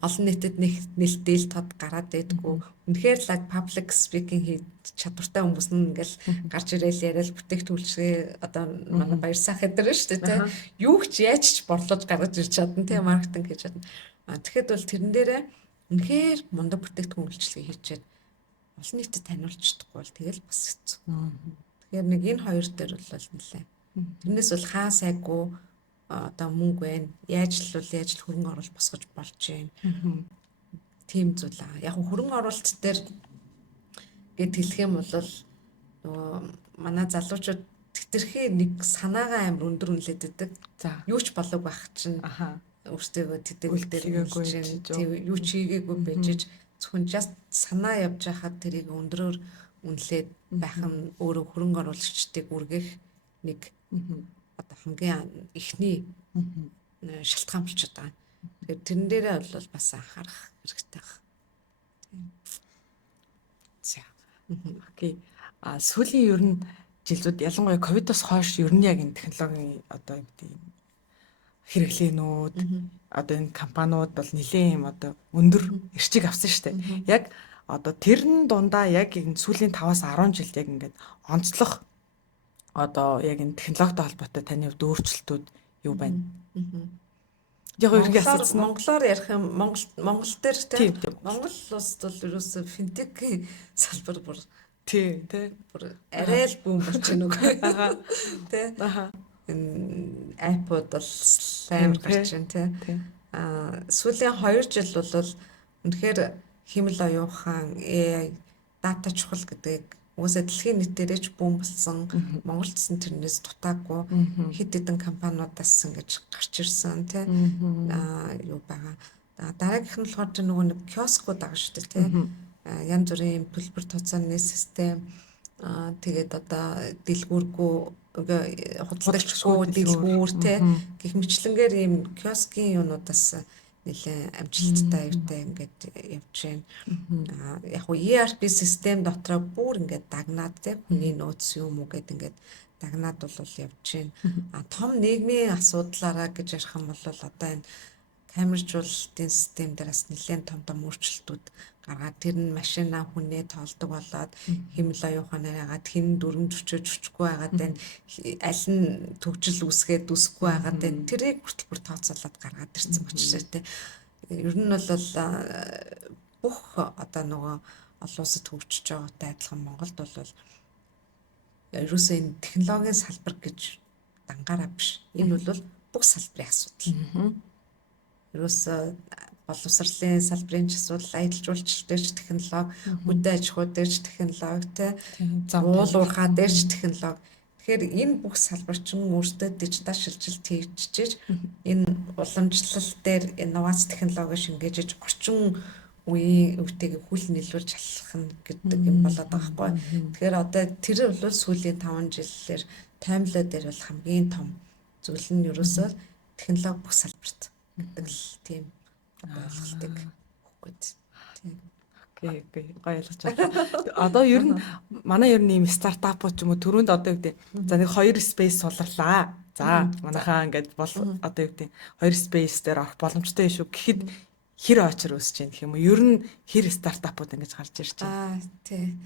олон нийтэд нэлтэл тод гараад байдгүй. Үнэхээр л public speaking хийж чадвартай хүмүүс нь ингээл гарч ирээл яриад бүтээгдэхүүн одоо манай баяр сайхан дээр шүү дээ тий юу ч яаж ч борлуулж гаргаж ирч чадна тий маркетинг хийж чадна. Тэгэхэд бол тэрэн дээрээ үнэхээр мундаг бүтээгдэхүүн үйлчилгээ хийчихэд олон нийтэд таниулж чадахгүй бол тэгэл бас хэцүү. Тэгэхээр нэг энэ хоёр дээр бол нэлээ. Тэрнээс бол хаа сайгүй одоо мөнгө байна. Яаж л хөрөнгө оруулалт босгож болж байна. Тийм зүйл аа. Яг хөрөнгө оруулалт дээр гэд хэлэх юм бол нөгөө манай залуучууд тэтэрхий нэг санаагаа амар өндөр үнэлээд байдаг. За юу ч болоог байх чинь өөртөө тэтгэл дээр юу ч хийгээгүй байж зөвхөн just санаа явж байхад тэрийг өндөрөөр үнэлээд байх нь өөрөө хөрөнгө оруулагчдыг үргэх нэг одоо хамгийн ихний шалтгаан болчиход байгаа. Тэгэхээр тэрэн дээрээ бол бас анхаарах хэрэгтэй байна. За. Окей. Сүүлийн ер нь жилүүд ялангуяа ковидоос хойш ер нь яг энэ технологийн одоо юу гэдэг хэрэглээнүүд одоо энэ компаниуд бол нэлээд юм одоо өндөр эрчийг авсан шүү дээ. Яг одоо тэрэн дундаа яг энэ сүүлийн 5-аас 10 жилд яг ингээд онцлох одоо яг энэ технологитой холбоотой таны хувьд өөрчлөлтүүд юу байна? Яг ерөнхий асуусан. Монголоор ярих юм Монгол дээр Тийм, те тийм. Монгол улсд бол ерөөсө финтекийн салбар бүр Тий. бүр арай л бүүн болж байна уу Аха. те Аха. энэ iPod бол амар гарч байна те сүүлийн 2 жил бол үнэхээр хэмэл оюухан AI дата чухал гэдгийг уусаа дэлхийн нийтээрээ ч бүүн болсон Монголд ч тэрнээс дутаагүй хэд хэдэн компаниудаас ингэж гарч ирсэн тий юу байгаа. Дараагийнх нь болохоор тэр нөгөө нэг киоскууд байгаа шүү дээ тий. Янз бүрийн төлбөр тооцооны систем тэгээд одоо дэлгүүргүй худалдагчгүй дэлгүүр тий гэх мэтлэнгээр ийм киоскийн юунуудаас нэлээ амжилттай аюутай ингээд явж байна. Яг уу ERP систем дотроо бүр ингээд дагнаад тий хүний нөөц юм уу гэд ингээд дагнаад бол явж байна. Том нийгмийн асуудлаараа гэж ярих юм бол одоо энэ камержуулалтын систем дээрээс нэлээд том өөрчлөлтүүд гаргаад тэр нь машина хүнээ тоолдог болоод хэмэл оюуханаар ягаад хин дүрм өчөхгүй байгаад байна. Аль нь төгжил үүсгээд үсэхгүй байгаад байна. Тэрийг хүртэл бүр тооцоолоод гаргаад ирсэн учраас тий. Ер нь бол бүх одоо нөгөө олон улсад хөгжиж байгаатай адилхан Монголд бол ерөөсөө энэ технологийн салбар гэж дангаараа биш. Энэ бол бүх салбарын асуудал. Ерөөсөө боловсролын салбарын ч асуудал, аялал жуулчлал дээр ч технологи, үдэ аж ахуй дээр ч технологи, уул уурхай дээр ч технологи. Тэгэхээр энэ бүх салбар чинь өөртөө дижитал шилжилт хийжиж энэ уламжлал дээр инновац технологи шингээжиж орчин үеийн өвтэйг хүл нийлүүлж чадах нь гэдэг юм болоод байгаа байхгүй. Тэгэхээр одоо тэр бол сүүлийн 5 жилээр таймлаа дээр бол хамгийн том зүйл нь ерөөсөө технологи бүх салбарт гэдэг л тийм ойлголтыг өгөх гээд. Тийм. Окей, гоё ойлгож байна. Одоо ер нь манай ер нь ийм стартапууд ч юм уу түрүүнд одоо юу гэдэг. За нэг 2 space сулрлаа. За манайхаа ингээд бол одоо юу гэдэг 2 space дээр орох боломжтой шүү гэхэд хэр очир өсөж байна гэх юм уу? Ер нь хэр стартапууд ингэж гарч ирж байна? Тий.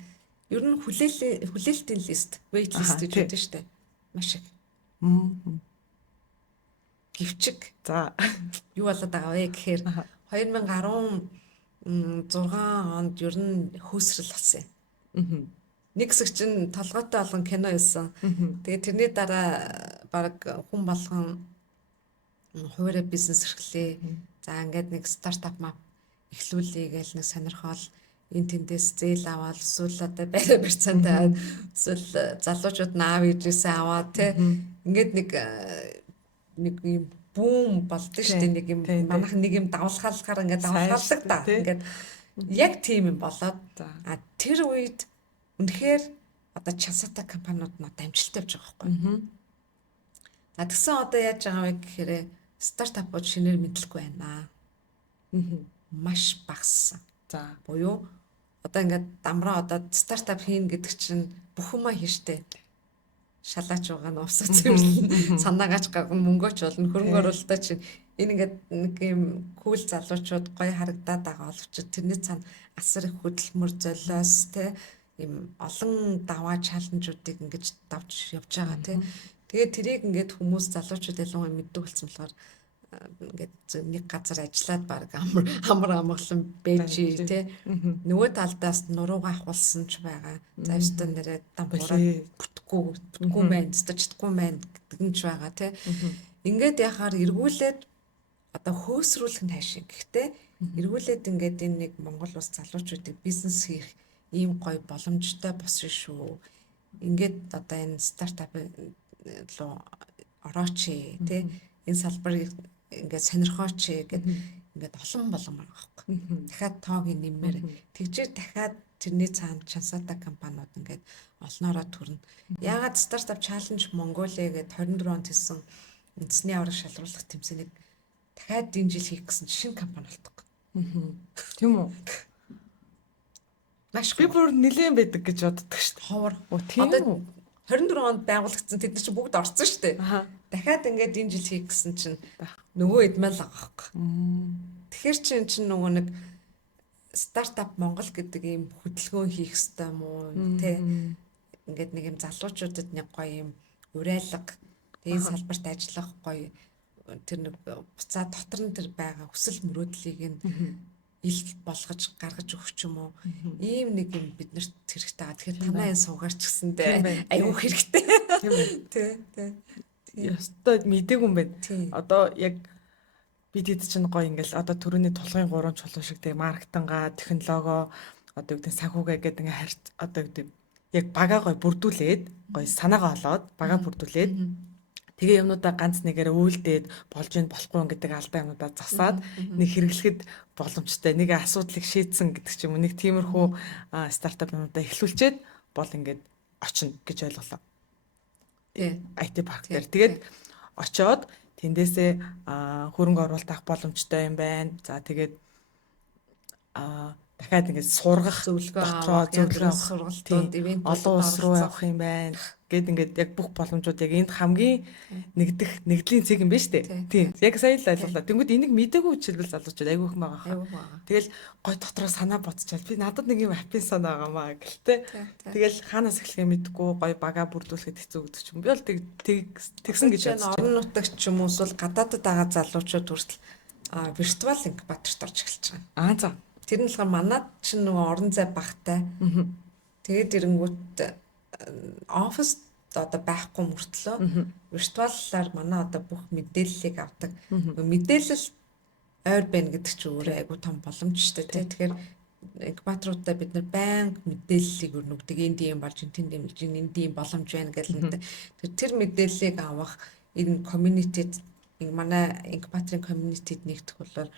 Ер нь хүлээлтийн лист, wait list гэж үүдэн штэ. Маш их. Гівчиг. За Юу болоод байгаа вэ гэхээр 2016 онд ер нь хөөсрөл болсон юм. Нэг хэсэг чинь толгойтой болгон кино хийсэн. Тэгээд тэрний дараа баг хүн болгон хуваарь бизнес эрхлэе. За ингээд нэг стартап мап эхлүүлээ гээл нэг сонирхол энэ тэндээс зээл аваад эсвэл одоо барай барьцаанд аваад эсвэл залуучууд наав ижээсээ аваад тий ингээд нэг юм бүүм болдсон шүү дээ нэг юм манайх нэг юм давлахалахаар ингээд давлахалдаг та ингээд яг тийм юм болоод тэр үед үнэхээр одоо чансаатай компаниуд нь амжилттай явж байгаа байхгүй. За тэгсэн одоо яаж байгаа вэ гэхээр стартапууд шинээр мэдлэхгүй байна. Маш багассан. За буюу одоо ингээд дамраа одоо стартап хийн гэдэг чинь бүх юмаа хийжтэй. Шалаач байгаа нь усаа цэвэрлэн санаагаач гарган мөнгөч болно хөрөнгө оруулалтаа чинь энэ ингээд нэг юм кул залуучууд гоё харагдаад байгаа олвч тэрний цаана асар их хөдөлмөр золиос те юм олон даваа чаленжуудыг ингэж давж явж байгаа те тэгээд тэрийг ингээд хүмүүс залуучууд ялангуяа мэддэг болсон болохоор ингээд нэг газар ажиллаад баг амар амгалан байж те нөгөө талдаас нуруугаа ахуулсан ч байгаа. За ёстой нэрээ дампуураа бүтггүй байна, чадахгүй байна гэдэг нь ч байгаа те. Ингээд яхаар эргүүлээд одоо хөөсрүүлэх нь хайшин. Гэхдээ эргүүлээд ингээд энэ нэг Монгол улс залуучуудыг бизнес хийх ийм гоё боломжтой болсон шүү. Ингээд одоо энэ стартап руу орооч те энэ салбарыг ингээд сонирхооч гэд ингээд олон болгомоор байгаа байхгүй. Дахиад тоог нэмээр тэгжээр дахиад тэрний цаана чансаатай компаниуд ингээд олноороо төрнө. Яагаад стартап чаленж Mongolia гээд 24 онд хийсэн үндэсний авраг шалруулах тэмцээнийг дахиад энэ жил хийх гэсэн шинэ компани болдог. Тийм үү? Маш би бүр нэлээд байдаг гэж боддог шүү дээ. Ховор. Тийм үү? 24 онд байгуулагдсан тэд нар чинь бүгд орсон шүү дээ. Аха. Дахиад ингээд энэ жил хийх гэсэн чинь Байх. нөгөө хэд мэл байгаа байхгүй. Мм. Тэгэхээр чинь нөгөө нэг стартап Монгол гэдэг ийм хөдөлгөөн хийх хэрэгтэй мó тэ ингээд нэг юм залуучуудад нэг гоё юм уриалга энэ салбарт ажиллах гоё тэр нэг буцаа дотор нь тэр байгаа хүсэл мөрөөдлийг нь ил болгож гаргаж өгч юм уу ийм нэг юм биднэрт хэрэгтэй байгаа. Тэгэхээр танаа энэ суугаарч гэсэндээ аюу хэрэгтэй. Тийм ээ. Тий. Ястай мдэггүй юм байна. Тий. Одоо яг бид хэд чинь гоё ингээл одоо төрөний тулгын 3 чулуу шиг тэг маркетинга, технологи одоо юу гэдэг санхүүгээ гэдэг ингээ харьц одоо юу гэдэг яг багаа гоё бүрдүүлээд гоё санаагаа олоод багаа бүрдүүлээд тэгээ юмнуудаа ганц нэгээрээ үйлдээд болж ийн болохгүй гэдэг алдаа юмнуудаа засаад нэг хэрэглэхэд боломжтой нэг асуудлыг шийдсэн гэдэг ч юм уу нэг тиймэрхүү стартап юмнуудаа эхлүүлчихэд бол ингээд очно гэж ойлголоо. Тий. IT парк дээр. Тэгээд очоод тэндээсээ хөрөнгө оруулалт авах боломжтой юм байна. За тэгээд дахиад ингээд сургах Зөвлөгөө дотроо зөвлөгөө авах сургалтууд ивент олон улс руу явах юм байна. Гэт ингээд яг бүх боломжууд яг энд хамгийн нэгдлийн цэг юм байна шүү дээ. Тийм. Яг сая л ойлголоо. Тэнгүүд энийг мдэггүй жишээлбэл залуучууд айгүй их байгаа хаа. Тэгэл гой дотроо санаа бодчихвал би надад нэг юм хаппи санаа байгаа маа гэлтэй. Тэгэл хаанаас эхлэхээ мэдэхгүй гой багаа бүрдүүлэхэд хэцүү гэдэг ч юм. Би бол тэгсэн гэж бодож байна. Орон нутагт ч юм уу эсвэл гадаадд байгаа залуучууд хүртэл виртуал инкубаторт орж эхэлж байгаа. За. Тэр нь болохоор манад чинь нөгөө орон зай багтай. Тэгээд ирэнгүүт оффис одоо байхгүй мөртлөө виртуаллаар манай одоо бүх мэдээллийг авдаг. Мэдээлэл ойр байна гэдэг чинь өөрөө айгүй том боломж шүү дээ. Тэгэхээр инкубаторуудаа бид нар байнга мэдээллийг өрнөгдөг. Энд ийм болж тэнд ийм болж энд ийм боломж байна гэдэг. Тэр мэдээллийг авах энэ community-д манай инкубаторын community-д нэгдэх болоор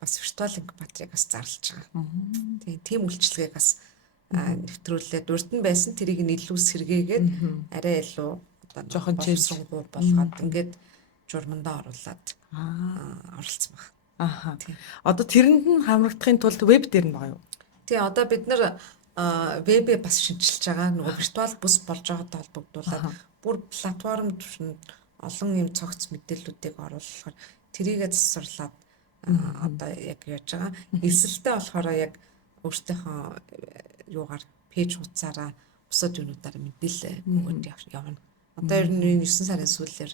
бас виртуал инкубаторыг бас зарлж байгаа. Тийм үйлчлэгийг бас нэвтрүүлээд урд нь байсан тэрийг нь илүү сэргээгээд арай илүү одоо жоохон чивсэнгуй болгоод ингээд журмандаа оруулаад оролцсон баг. Аха. Одоо тэрэнд нь хамрагдахын тулд веб дээр нь байгаа юу? Тий, одоо бид нар вебээ бас шинжилж байгаа. Нөгөө виртуал бус болж байгаатай холбогдуулаад бүр платформ түвшинд олон юм цогц мэдээллүүдийг оруулахаар тэрийгээ засварлаад одоо яг яаж байгаа. Эсэлтэй болохоор яг өөртөөхөө юугаар пэйж хуудасаараа бусад юмудаар мэдээлэл өгөөд явна. Одоо ер нь 9 сарын сүүлээр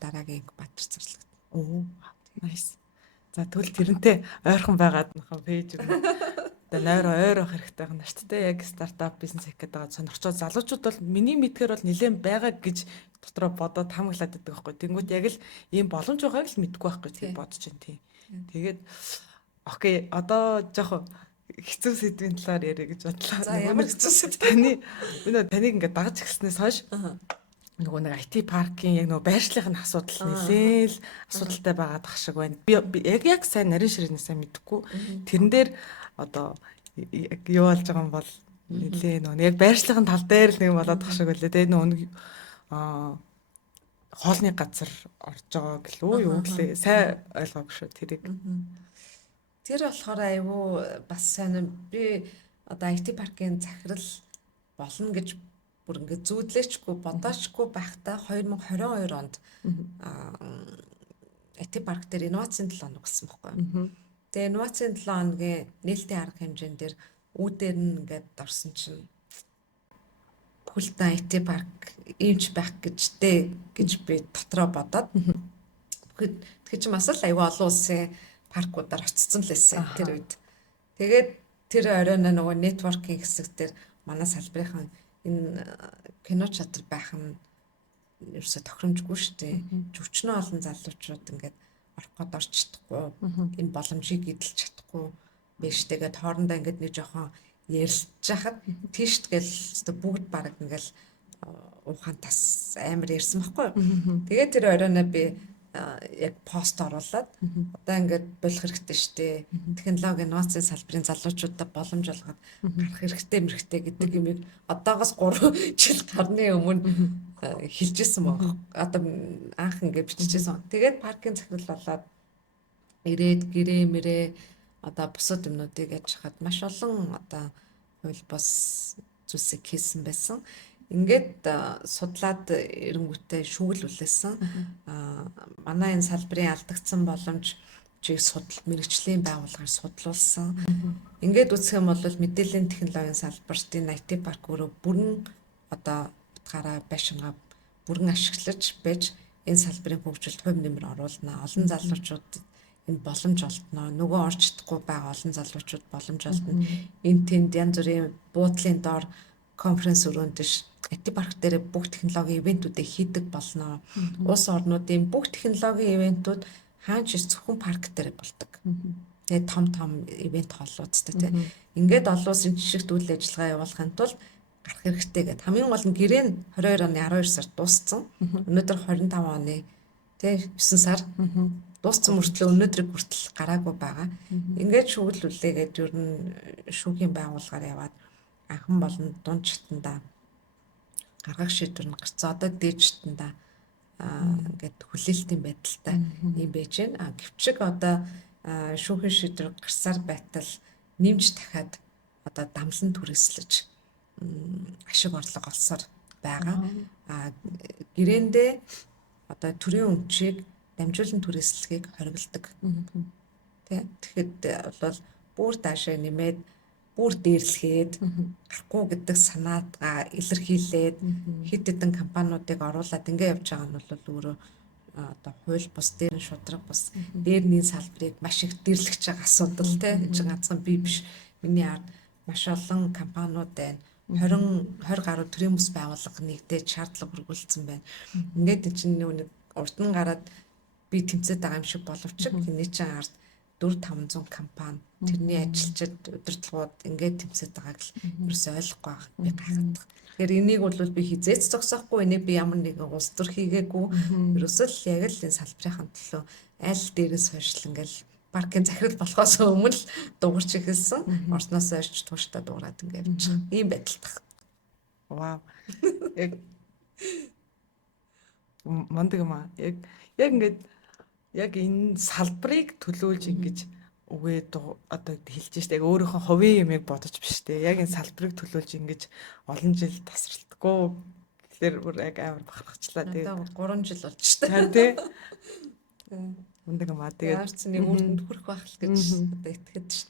дараагийн инкубатор зарлагдана. Оо, nice. За тэгвэл тэрнтэй ойрхон байгаад нөхөн пэйж өгнө. Одоо ойр авах хэрэгтэй байна шүү дээ. Яг стартап бизнес хийх гэдэг байгаа сонирхчод залуучууд бол миний мэдгээр бол нэлээд байгаа гэж дотроо бодоод хамглаад байдаг байхгүй. Тэнгүүд яг л ийм боломж байгааг л мэдэхгүй байхгүй гэж бодож байна тийм. Тэгээд окей, одоо жоох хэцүү сэдвийн талаар яриа гэж бодлоо. За ямар хэцүү сэдв? Таныг ингээд дагаж эхэлснээс хойш нөгөө нэг IT паркийн яг нөгөө байршлихын асуудал нэлээл асуудалтай байгаад ах шиг байна. Би яг сайн нарийн ширээнээ сайн мэдэхгүй. Тэрэн дээр одоо юу болж байгаа юм бол нэлээ нөгөө яг байршлихын тал дээр л нэг болоод ах шиг байлаа. Тэгээ нөгөө хоолны газар орж байгаа гэлөө юу гэлээ сайн ойлгоогүй шүү тэрийг. Тэр болохоор айвуу бас сайн би одоо IT паркийн захирал болно гэж бүр ингээд зүүдлээчгүй бодоочгүй байхдаа 2022 онд IT парк дээр инновацийн 7 хоног болсон байхгүй. Тэгээ инновацийн 7 хоногийн нээлтийн арга хэмжээнд дээр үүдээр нь ингээд орсон чинь бүхэлдээ IT парк иймч байх гэж би дотроо бодоод тэгэхээр чи бас л аюу олон улсын паркуудаар очсон л байсан тэр үед. Тэгээд тэр оройно нөгөө нэтворкинг хэсэг дээр манай салбарынхан энэ кино чатар байх нь ерөөсө тохиромжгүй шүү дээ. Өчнөө олон залуучууд ингээд орох гээд орч чадахгүй, энэ боломжийг эдэлж чадахгүй биш. Тэгээд хоорондоо ингээд нэг жоохон ярилж хахад тийш тэгэл бүгд баг ингээл ухаан тас амар ярьсан байхгүй. Тэгээд тэр оройно би яг пост оруулаад одоо ингээд болох хэрэгтэй шүү дээ. Технологи инновацийн салбарын залуучуудад боломж олгоод гарах хэрэгтэй гэдэг юмыг одоогоос 3 жил гарны өмнө хэлжсэн байгаа. Одоо анх ингээд бичижсэн. Тэгээд паркийн захирал болоод ирээд гэрээ мэрээ одоо бусад юмнуудыг яаж хаад маш олон одоо хууль бус зүйлсийг хийсэн байсан. ингээд судлаад эрэнгүүтээ шүүгэл үлээсэн. Манай энэ салбарын алдагдсан боломж чиг судал мэрэгчлийн байгууллагаар судлуулсан. Ингээд үзэх юм бол мэдээллийн технологийн салбарт энэ IT парк өөрөө бүрэн одоо утгаараа байшингаа бүрэн ашиглаж байж энэ салбарын хөгжилд хувь нэмэр оруулна. Олон залуучуудад энэ боломж олдно. Нөгөө орж чадахгүй байгаа олон залуучууд боломж олдно. Энд тэнд янз бүрийн буудлын доор конференц өрөөнд дэш IT парк дээр бүх технологийн ивентүүдийг хийдэг болно. Улс орнуудын бүх технологийн ивентүүд хаач зөвхөн парк дээр болдог. Тэгээ том ивент холлуудтай тийм. Ингээд олон улсын жижигт үйл ажиллагаа явуулахын тулд гарах хэрэгтэй гэдэг. Хамгийн гол нь гэрээ нь 22 оны 12 сард дууссан. Өнөөдөр 25 оны тийм 9 сар дууссан мөртлөө өнөөдрийг хүртэл гараагүй байгаа. Ингээд шүүгэл үлээгээд ер нь шүүхийн байгууллагаар яваад анхан болон дунд шатанда гаргах шийдвэр нь гарцаа. Одоо дээд шатанда ингээд хүлээлтийн байдалтай юм байж байна. Гэвчиг одоо шүүхийн шийдвэр гарсаар байтал нэмж дахиад одоо дамлан түрээслэж ашиг орлого олсоор байгаа. Гэрээндээ одоо төрийн өмчийг дамжуулан түрээслэхийг хориглодог. Тэгэхэд бол бүр даашаа нэмээд бүр дээрлэхэд гарахгүй гэдэг санаатаа илэрхийлээд хэд хэдэн компаниудыг оруулаад ингэ явж байгаа нь бол өөрөө одоо хууль бус дээр нь шудраг бус дээрний салбарыг маш их дэрлэгч байгаа асуудал тийм энэ ганцхан би биш миний ард маш олон компаниуд байна 20 гаруй төрийн бүс байгууллага нэгдээд шаардлага хөргүүлсэн байна. Ингээд чинь нэг урд нь гараад би тэмцээд байгаа юм шиг боловч энэ чинь ард 400-500 компани тэрний ажилчид удирдлагууд ингээд тэмцээд байгааг л ерөөсөй ойлгохгүй байгаа би гайхаад. Тэгэхээр энийг бол би хизээч зогсоохгүй энийг би ямар нэгэн улс төр хийгээгүй ерөөсөө л яг л энэ салбарын төлөө аль дээрээс хойш ингээл паркын захирал болохоос өмнө л дуурч эхэлсэн. Орсноос ойрч тууштай дуурайд ингээд явж байгаа. Ийм байдалтай. Вау. Яг мундаг юм аа. Яг ингээд яг энэ салбарыг төлөөлж ингэж үгээд одоо хэлж штэ яг өөрийнхөө хувийн юмыг бодож биш тэ яг энэ салбарыг төлөөлж ингэж олон жил тасралтгүй тэгэхээр бүр яг амар бахархчлаа тэгээд 3 жил болж штэ харин тий мундаг юм аа тэгээд яарч нэг үрдэнд хүрэх байх л гэж одоо итгэхэд штэ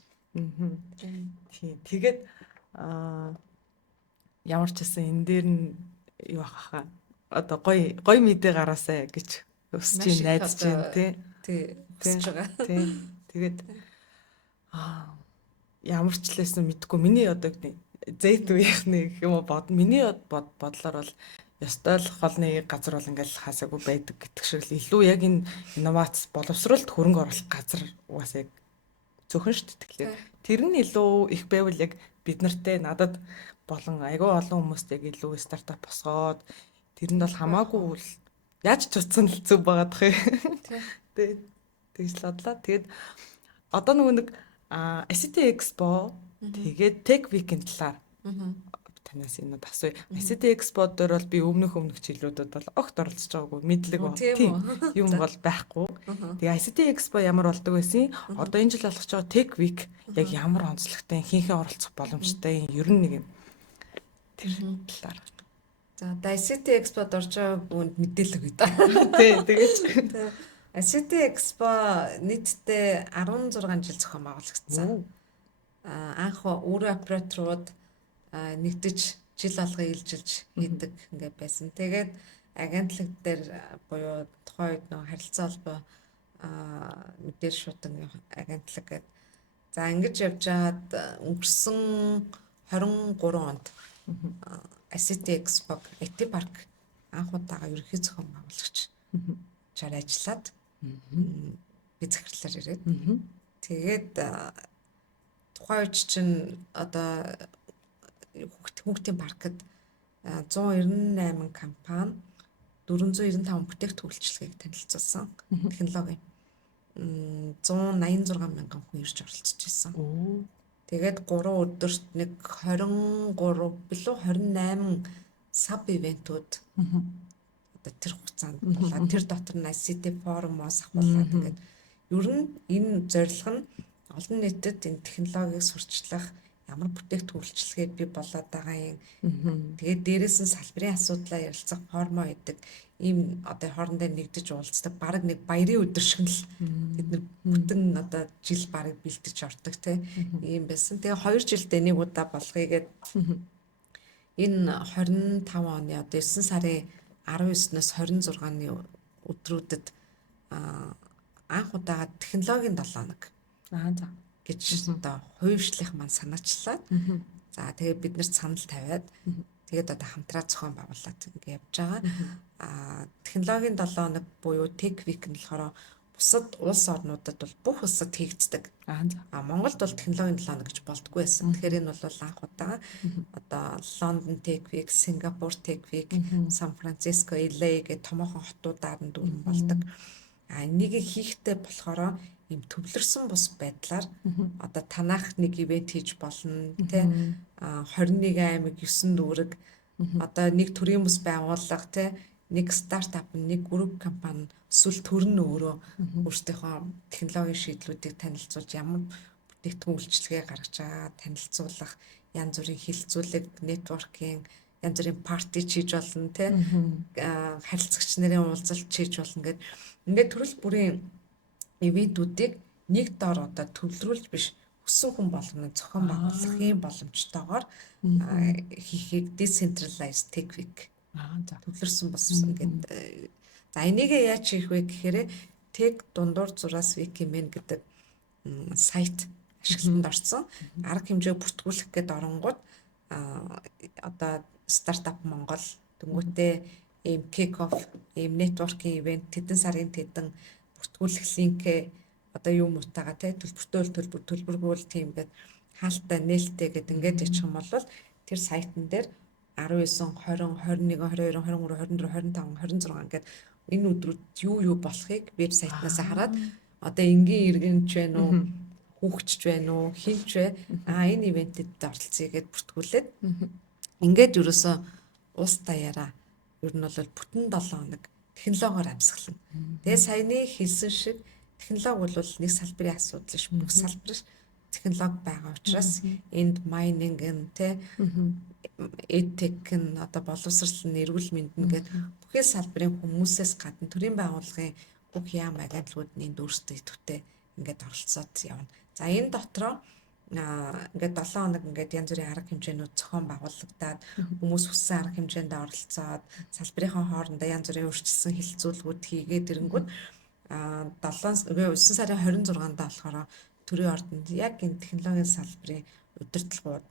тий тэгээд ямар ч гэсэн энэ дээр нь юу ахаа одоо гой мэдээ гараасаа гэж өсч ин найдаж байна тий өсч байгаа тий тэгээд ямар ч лээсэн мэдгүй миний одоо зэт үеийнхний гэх юм уу миний бодлоор бол ёстой л холны газар бол ингээл хасаагүй байдаг гэдэг шиг л илүү яг энэ инновац боловсролт хөрөнгө оруулах газар угаас яг зөвхөн шүү дээ тэгэхээр тэр нь илүү их байвал яг бид нартэй надад болон айгүй олон хүмүүст яг илүү стартап босгоод тэрэнд бол хамаагүй л яаж ч утсан л зүг байгаадах юм. Тэгээд тэгж л бодлоо. Тэгээд одоо нэг ICT Expo тэгээд Tech Week-ийн талаар танаас энэ асууя. ICT Expo дээр бол би өмнөх жилүүдэд бол огт оролцож байгаагүй мэдлэг тийм юм бол байхгүй. Тэгээ ICT Expo ямар болдог байсан? Одоо энэ жил болох ч байгаа Tech Week яг ямар онцлогтой хинхээ оролцох боломжтой ер нь нэг юм. Тэр талаар. За ICT Expo-д орж байгаа бүнд мэдээлэл өгье да. Тий, тэгэж. ICT Expo нийтдээ 16 жил зохион байгуулагдсан. Анх өөрөө операторууд нэгдэж жил алга илжилж хийдэг ингээ байсан. Тэгээд агентлаг дээр буюу тухайн үед нөө харилцаа холбоо мэдээж шуудан агентлаг гэдэг. За ингэж явж байгаад өнгөрсөн 23 онд ICT Expo IT парк анх удаага ерөнхий зохион байгуулагч чаар ажиллаад би захирлаар ирээд тэгээд тухайн үед чинь одоо хүүхдийн паркад 198 компани 495 бүтээгдэхүүн үйлчилгээг танилцуулсан технологи 186 мянган хүн ирж оролцож байсан. Тэгээд 3 өдөрт нэг 23 билүү 28 саб ивентүүд одоо тэр хугацаанд болоод тэр дотор нь ICT форумоос ахуулаад ингээд ер нь энэ зорилго нь олон нийтэд энэ технологиг сурчлах ямар бүтээгдэхүүн үйлчлэгээ бий болоод байгаа юм. Мгм. Тэгээд дээрээс нь салбарын асуудлаа ярилцах форум байдаг. Ийм одоо хоорондоо нэгдэж уулздаг. Бараг нэг баярын өдөр шиг л бид нар бүтэн одоо жил бараг бэлтэж ордог те. Ийм байсан. Тэгээ 2 жилдээ нэг удаа болгоё гээд энэ 25 оны одоо 9 сарын 19-ноос 26-ны өдрүүдэд анх удаа технологийн 7 хоног За. гэж одоо хувьшлих маань санаачлаад за тэгээд бид нарт санал тавиад тэгээд одоо хамтраа зохион байгуулад ингэ явж байгаа. Технологийн 7 хоног буюу Tech Week нь болохоор бусад улс орнуудад бол бүх улсад хийгддэг. За. Монголд бол технологийн 7 хоног гэж болдгоо байсан. Тэгэхээр энэ бол анх удаа одоо Лондон Tech Week, Сингапур Tech Week, Сан Франциско, LA гэх томоохон хотуудаар нь дүүрэн болдог. Энийг хийхтэй болохоор ийм төвлөрсөн бус байдлаар одоо танах нэг ивент хийж болно тий 21 аймаг 9 дүүрэг одоо нэг төрийн бас байгууллага тий нэг стартап нэг групп компани эсвэл төр нь өөрөө өөрсдийнхөө технологийн шийдлүүдийг танилцуулж ямар бүтээгдэхүүн үйлчилгээ гаргаж байгаа танилцуулах янз бүрийн хилцүүлэг нэтворкинг янз бүрийн парти хийж болно тий харилцагч нарын уулзалт хийж болно гэдэг ингээд төрөл бүрийн ивентүүдийг нэг дор одоо төвлөрүүлж биш өссөн хүн болгоно зохион байгуулахын боломжтойгоор хийхийг decentralized tech week За. төвлөрсөн бас ингээд за энийг яаж хийх вэ гэхээр tech дундуур зураас Wikiman гэдэг сайт ашиглалтанд орсон арга хэмжээ бүртгүүлэх гээд оронгууд одоо стартап Монгол тэнгуүтээ ийм kick off ийм networking event тэдэн сарын тэдэн бүртгүүлэх линкээ одоо юу мутаага те төлбөргөөл тийм гээд хаалттай нээлттэй гээд ингээд ячих юм бол тэр сайтн дээр 19 20 21 22 23 24 25 26 гээд энэ өдрүүд юу болохыг вебсайтнаас хараад одоо энгийн иргэнч байна уу хүүхчж байна уу хинч вэ энэ ивентэд оролцъё гэд бүртгүүлээд ингээд ерөөсөө улс даяараа ер нь бол бүтэн 7 хоног технологиор амьсгална. Тэгээ саяны хэлсэн шиг технологи бол нэг салбарын асуудал ш бүх салбар технологи байгаа учраас энд майнинг тэ edtech нь одоо боловсрал нь эрүүл мэнд нь гээд бүхэл салбарын хүмүүсээс гадна төрийн байгууллагын бүх яам агентлагууд нь энд өөрсдөө идэвхтэй ингээд оролцоод явна. За энэ дотроо ингээд 7 хоног ингээд янз бүрийн арга хэмжээнүүд зохион байгуулагдаад хүмүүс хүссэн арга хэмжээнд оролцоод салбарынхаа хоорондоо янз бүрийн өөрчлөсөн хилцүүлгүүд хийгээд ирэнгүүт 9 сарын 26-нд болохоор төрийн ордонд яг энэ технологийн салбарын удирдлагууд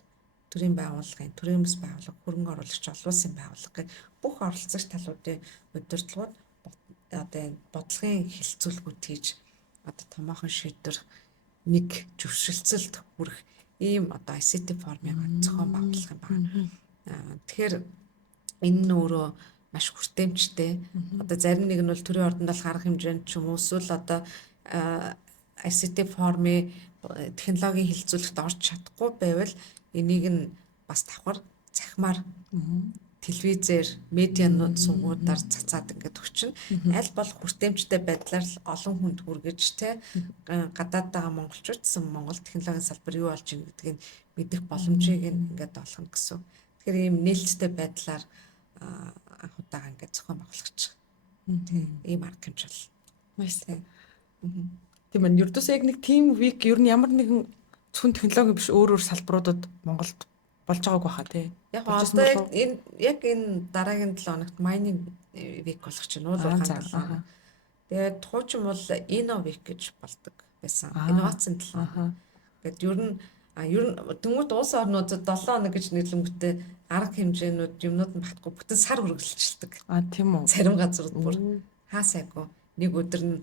төрийн байгууллагын төрийн бас байгууллага хөрөнгө оруулагч олон улсын байгууллага гэх бүх оролцогч талуудын удирдлагууд одоо энэ бодлогын хилцүүлгүүд хийж одоо томоохон шийдвэр нэг зөвшөлтсөлд хүрэх ийм одоо ICT формыг зохион байгуулах юм байна. Тэгэхээр энэ нь өөрөө маш хүртээмжтэй. Одоо зарим нэг нь бол төрийн ордонд болох арга хэмжээнд ч юм уу эсвэл одоо ICT формын технологийн хилцүүлэгт орж чадахгүй байвал энийг нь бас давхар захимаар телевизээр медианууд сугуудаар цацаад ингээд өчнө. Аль болох хүртээмжтэй байдлаар олон хүнд хүргэж те гадаад байгаа монголчууд Монгол технологийн салбар юу болж байна гэдгийг мэдэх боломжийг ингээд олгоно гэсэн. Тэгэхээр ийм нээлттэй байдлаар анх удаага ингээд зохион байгуулагч. Тийм ийм арга хэмжээл. Маш сайн. Тийм ээ. Ердөөс яг нэг team week ер нь ямар нэгэн зөвхөн технологи биш өөр салбаруудад Монголд болж байгааг баха тий. Яг одоо энэ дараагийн 7 хоногт mining week болох чинь уул уурхаан. Тэгээд хуучин бол inno week гэж болдог байсан. Инновацийн 7 хоног. Гэт ер нь тэнгууд улс орнуудад 7 хоног гэж нэрлэнгүүтээ арга хэмжээнүүд юмнууд нь батгүй бүтэн сар үргэлжилдэг. Тийм үү. Зарим газрууд бүр хаасайгүй. Нэг өдөр нь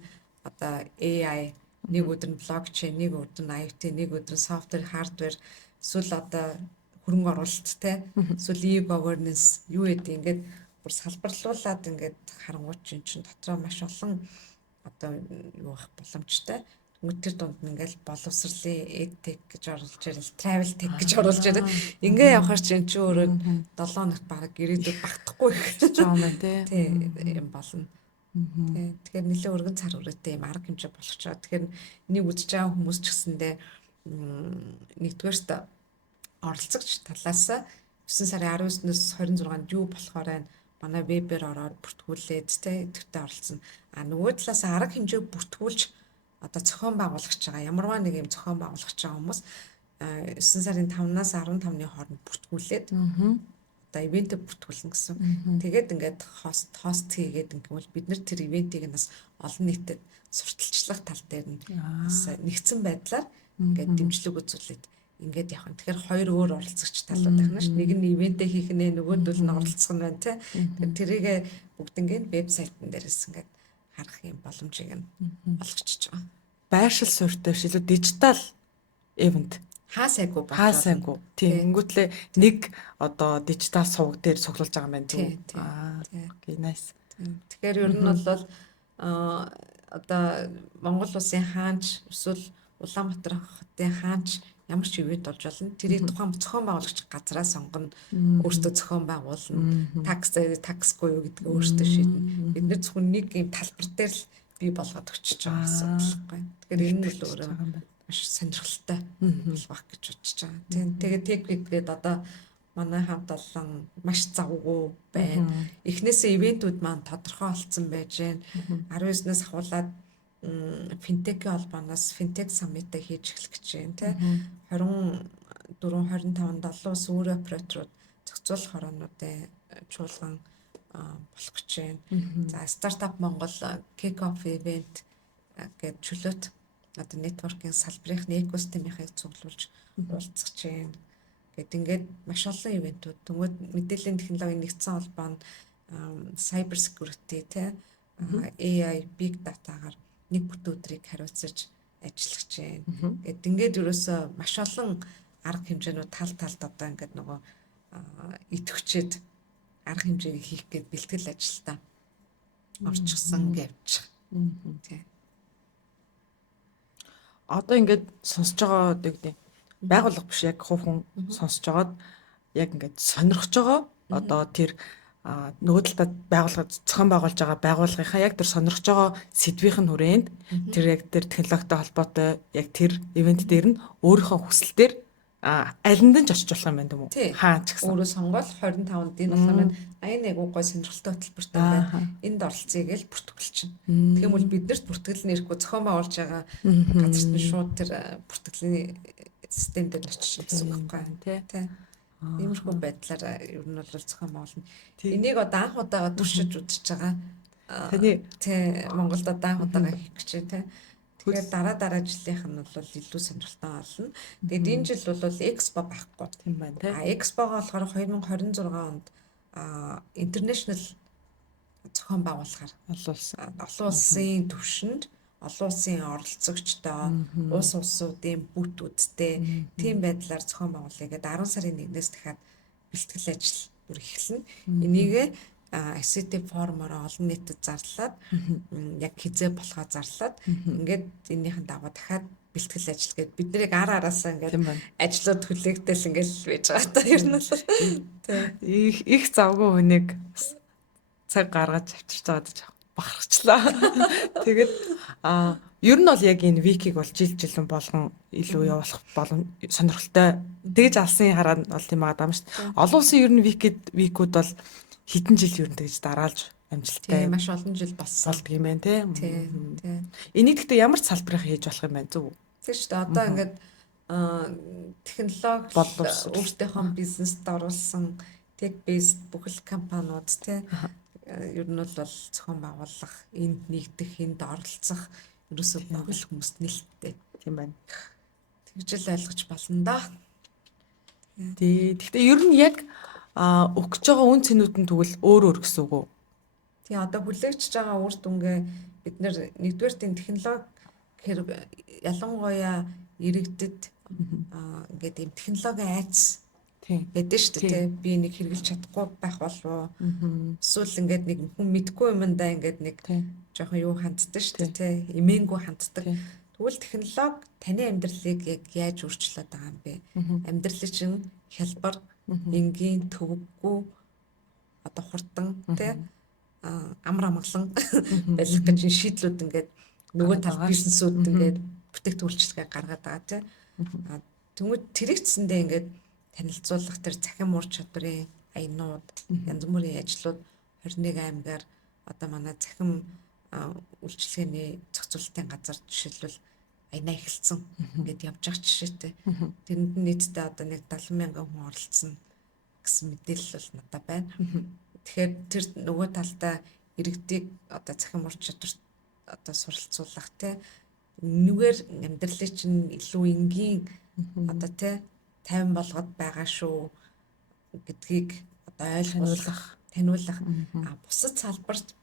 одоо AI, нэг өдөр нь блокчейн, нэг өдөр нь IoT, нэг өдөр нь софтвер, хардвер, эсвэл одоо хөрөнгө оруулалт те эсвэл e-governance юу гэдэг ингээд бүр салбарлуулад ингээд харангуйч чинь дотроо маш олон одоо юу ах боломжтой. Тэр дунд нь ингээл боловсролын edtech гэж оруулж ирэл, travel tech гэж оруулж ирэл. Ингээ явахаар чинь чи өөрөө 7 хоногт бараг ирээдүйд багтахгүй гэж байгаа юм байна тий. Тийм болно. Тэгэхээр нэлээд өргөн цар хүрээтэй юм арга хэмжээ болгочоо. Тэгэхээр нэг үзэж байгаа хүмүүс ч гэсэндээ нэгдүгээрт оролцогч талаас 9 сарын 19-өөс 26-нд юу болохоор байна? Манай вебээр ороод бүртгүүлээд тэ идэвхтэй оролцсон. А нөгөө талаас арга хэмжээ бүртгүүлж одоо зохион байгуулагч байгаа. Ямарваа нэг юм зохион байгуулагч байгаа хүмүүс 9 сарын 5-наас 15-ны хооронд бүртгүүлээд одоо ивент бүртгүүлнэ гэсэн. Тэгээд ингээд хост хийгээд ингээл бид нар тэр ивентийг нас олон нийтэд сурталчлах тал дээр нь бас нэгдсэн байдлаар ингээд дэмжлэг үзүүлээд ингээд явах. Тэгэхээр хоёр өөр оролцогч талууд байна ш. Нэг нь ивентээ хийх нэ, нөгөөдөл нь оролцох нь байна тий. Тэгэхээр тэрийг бүгд ингээд вебсайтн дээрээс ингээд харах юм боломжийг нь олгочихж байгаа. Байршил суурьтай биш илүү дижитал ивент. Хаасайгүй байна. Хаасайгүй. Тийм. Ингэвтлээ нэг одоо дижитал суваг дээр цуглуулж байгаа юм байна зү. Окей, nice. Тэгэхээр ер нь бол одоо Монгол улсын хаанч эсвэл Улаанбаатар хотын хаанч ямар ч ивент болж болно. Тэрийг тухайн зохион байгуулагч газраа сонгоно. Өөртөө зохион байгуулна. Таксгүй юу гэдгээ өөртөө шийднэ. Бид нэр зөвхөн нэг юм талбар дээр л бий болгоод өчөж байгаа гэсэн үг байхгүй. Тэгэхээр энэ л өөрөө маш сонирхолтой болох гэж бодож байгаа. Тэгээд техникгээд одоо манай хамт олон маш завгүй байна. Эхнээсээ ивентүүд маань тодорхой болсон байж байна. 19-нээс ахуулаад финтекийн холбооноос финтек саммитаа хийж эхлэх гэж байна тий. 24 25-нд олон улс өөрөө операторууд зохицуулах хороонуудын чуулган болох гэж байна. За стартап Монгол kick-off event гэдэг чөлөөт одоо networking салбарын экосистемийнхыг цуглуулж уулзах гэж байна. Гэт ингээд маш олон ивентүүд төгөөд мэдээллийн технологийн нэгдсэн холбоо нь cyber security тий AI big data-гаар нэг бүтэн өдрийг хариуцаж ажиллах гэж байна. Гэт ингээд ерөөсөө маш олон арга хэмжээнүүд тал талд одоо ингээд нөгөө идэвхжээд арга хэмжээг хийх гээд бэлтгэл ажилдаа орчихсон гэвч. Тий. Одоо ингээд сонсож байгаа гэдэг байгууллага биш яг хувь хүн сонсож байгаад яг ингээд сонирхож байгаа одоо тэр нөгөө талд байгууллага зохион байгуулж байгаа байгууллагынхаа яг тэр сонирхож байгаа сэдвийн хүрээнд тэр яг тэр технологитой холбоотой яг тэр ивент дээр нь өөрийнхөө хүсэлтээр алинд нь ч очиж болох юм байна юм уу? Хаа ч гэсэн. Өөрөө сонгоод 25-нд энэ болох юм. Аян нэг гой сонирхолтой хөтөлбөртэй байна. Энд оролцъё гэж бүртгүүлчихнэ. Тэгэх юм бол биднэрт бүртгэл нэрэхгүй зохион байгуулж байгаа газарт нь шууд тэр бүртгэлийн систем дээр очиж гэсэн үг байхгүй тий. Иймэрхүү байдлаар ер нь бол зохион байгуулна. Энийг одоо анх удаага туршиж үзэж байгаа. Таны тий Монголд одоо анх удаага хийх гэж тий. Тэгэхээр дараа жилийнх нь бол илүү сонирхолтой болно. Тэгээд энэ жил бол экспо байхгүй тийм байна тий. Экспогоо болохоор 2026 онд international зохион байгуулахаар олон улсын түвшинд олон улсын оролцогчтой улс улсуудын бүтүүдтэй тийм байдлаар зохион байгуулъя гэдэг 10 сарын 1-ээс дахиад бэлтгэл ажил бүр эхэлнэ. Энийг ICT форумоор олон нийтэд зарлаад яг хизээ болохоо зарлаад ингээд энийхэн дагуу дахиад бэлтгэл ажил гээд бид нарыг араасаа ингээд ажлууд хүлээгдэл ингээд байж байгаа та ер нь бол их завгүй хүнийг цаг гаргаж авчирч байгаа гэж бахархчлаа. Тэгээд ер нь бол яг энэ викиг бол жилэн болгон илүү явуулах болон сонирхолтой тэгж алсын хараа нь бол тийм байгаа юм шүү дээ. Олон улсын ер нь викүүд бол хэдэн жил ер нь тэгж дараалж амжилттай. Маш олон жил болсон болдго юм байна тий. Энийг гэхдээ ямар ч салбарыг хийж болох юм байна зүг. Тийм шүү дээ. Одоо ингээд технологи өөртөөхөө бизнест оруулсан tech based бүхэл компаниуд тий ер нь бол зохион байгуулах, энд нэгдэх, энд оролцох ерөөсөө бүхэл хүмүүст нээлттэй тийм байна. Тэгж л ойлгож болно да. Гэхдээ ер нь яг өгч байгаа үн цэнүүд нь тэгвэл өөр гэсэн үг үү? Тий одоо хүлээгч байгаа үр дүнгээ бид нэр нэгдүгээр тийм технологи хэрэг ялангуяа иргэдэд ингээд ийм технологийн айц гэдэг шүү дээ. Би нэг хэрэгжилж чадахгүй байх болов уу? Эсвэл ингээд нэг хүн мэдгүй юмдаа ингээд нэг жоохон юу ханддаг шүү дээ. Эмээнгүй ханддаг. Тэгвэл технологи таны амьдралыг яг яаж өөрчлөөд байгаа юм бэ? Амьдралын чинь хялбар, энгийн, төвөггүй одоо хурдан тий амар амгалан байх гэж шийдлүүд ингээд нөгөө тал бизнесүүд ингээд бүтээгдэхүүнчлэгээ гаргаад байгаа тий. Тэгвэл тэрэгцсэндээ ингээд танилцуулах тэр цахим ур чадварын аянууд, янз бүрийн ажлууд 21 аймгаар одоо манай цахим үйлчилгээний зохицуулалтын газар жишээлбэл аянаа эхэлсэн. Ингээд явж байгаа жишээтэй. Тэрэнд нийтдээ одоо нэг 70 мянган хүн оролцсон гэсэн мэдээлэл бол надад байна. Тэгэхээр тэр нөгөө талдаа иргэдийг одоо цахим ур чадварт одоо суралцуулах нүгээр амьдралыг чинь илүү энгийн одоо тайван болгоод байгаа шүү гэдгийг одоо ойлгуулах, таниулах. Бусад салбарт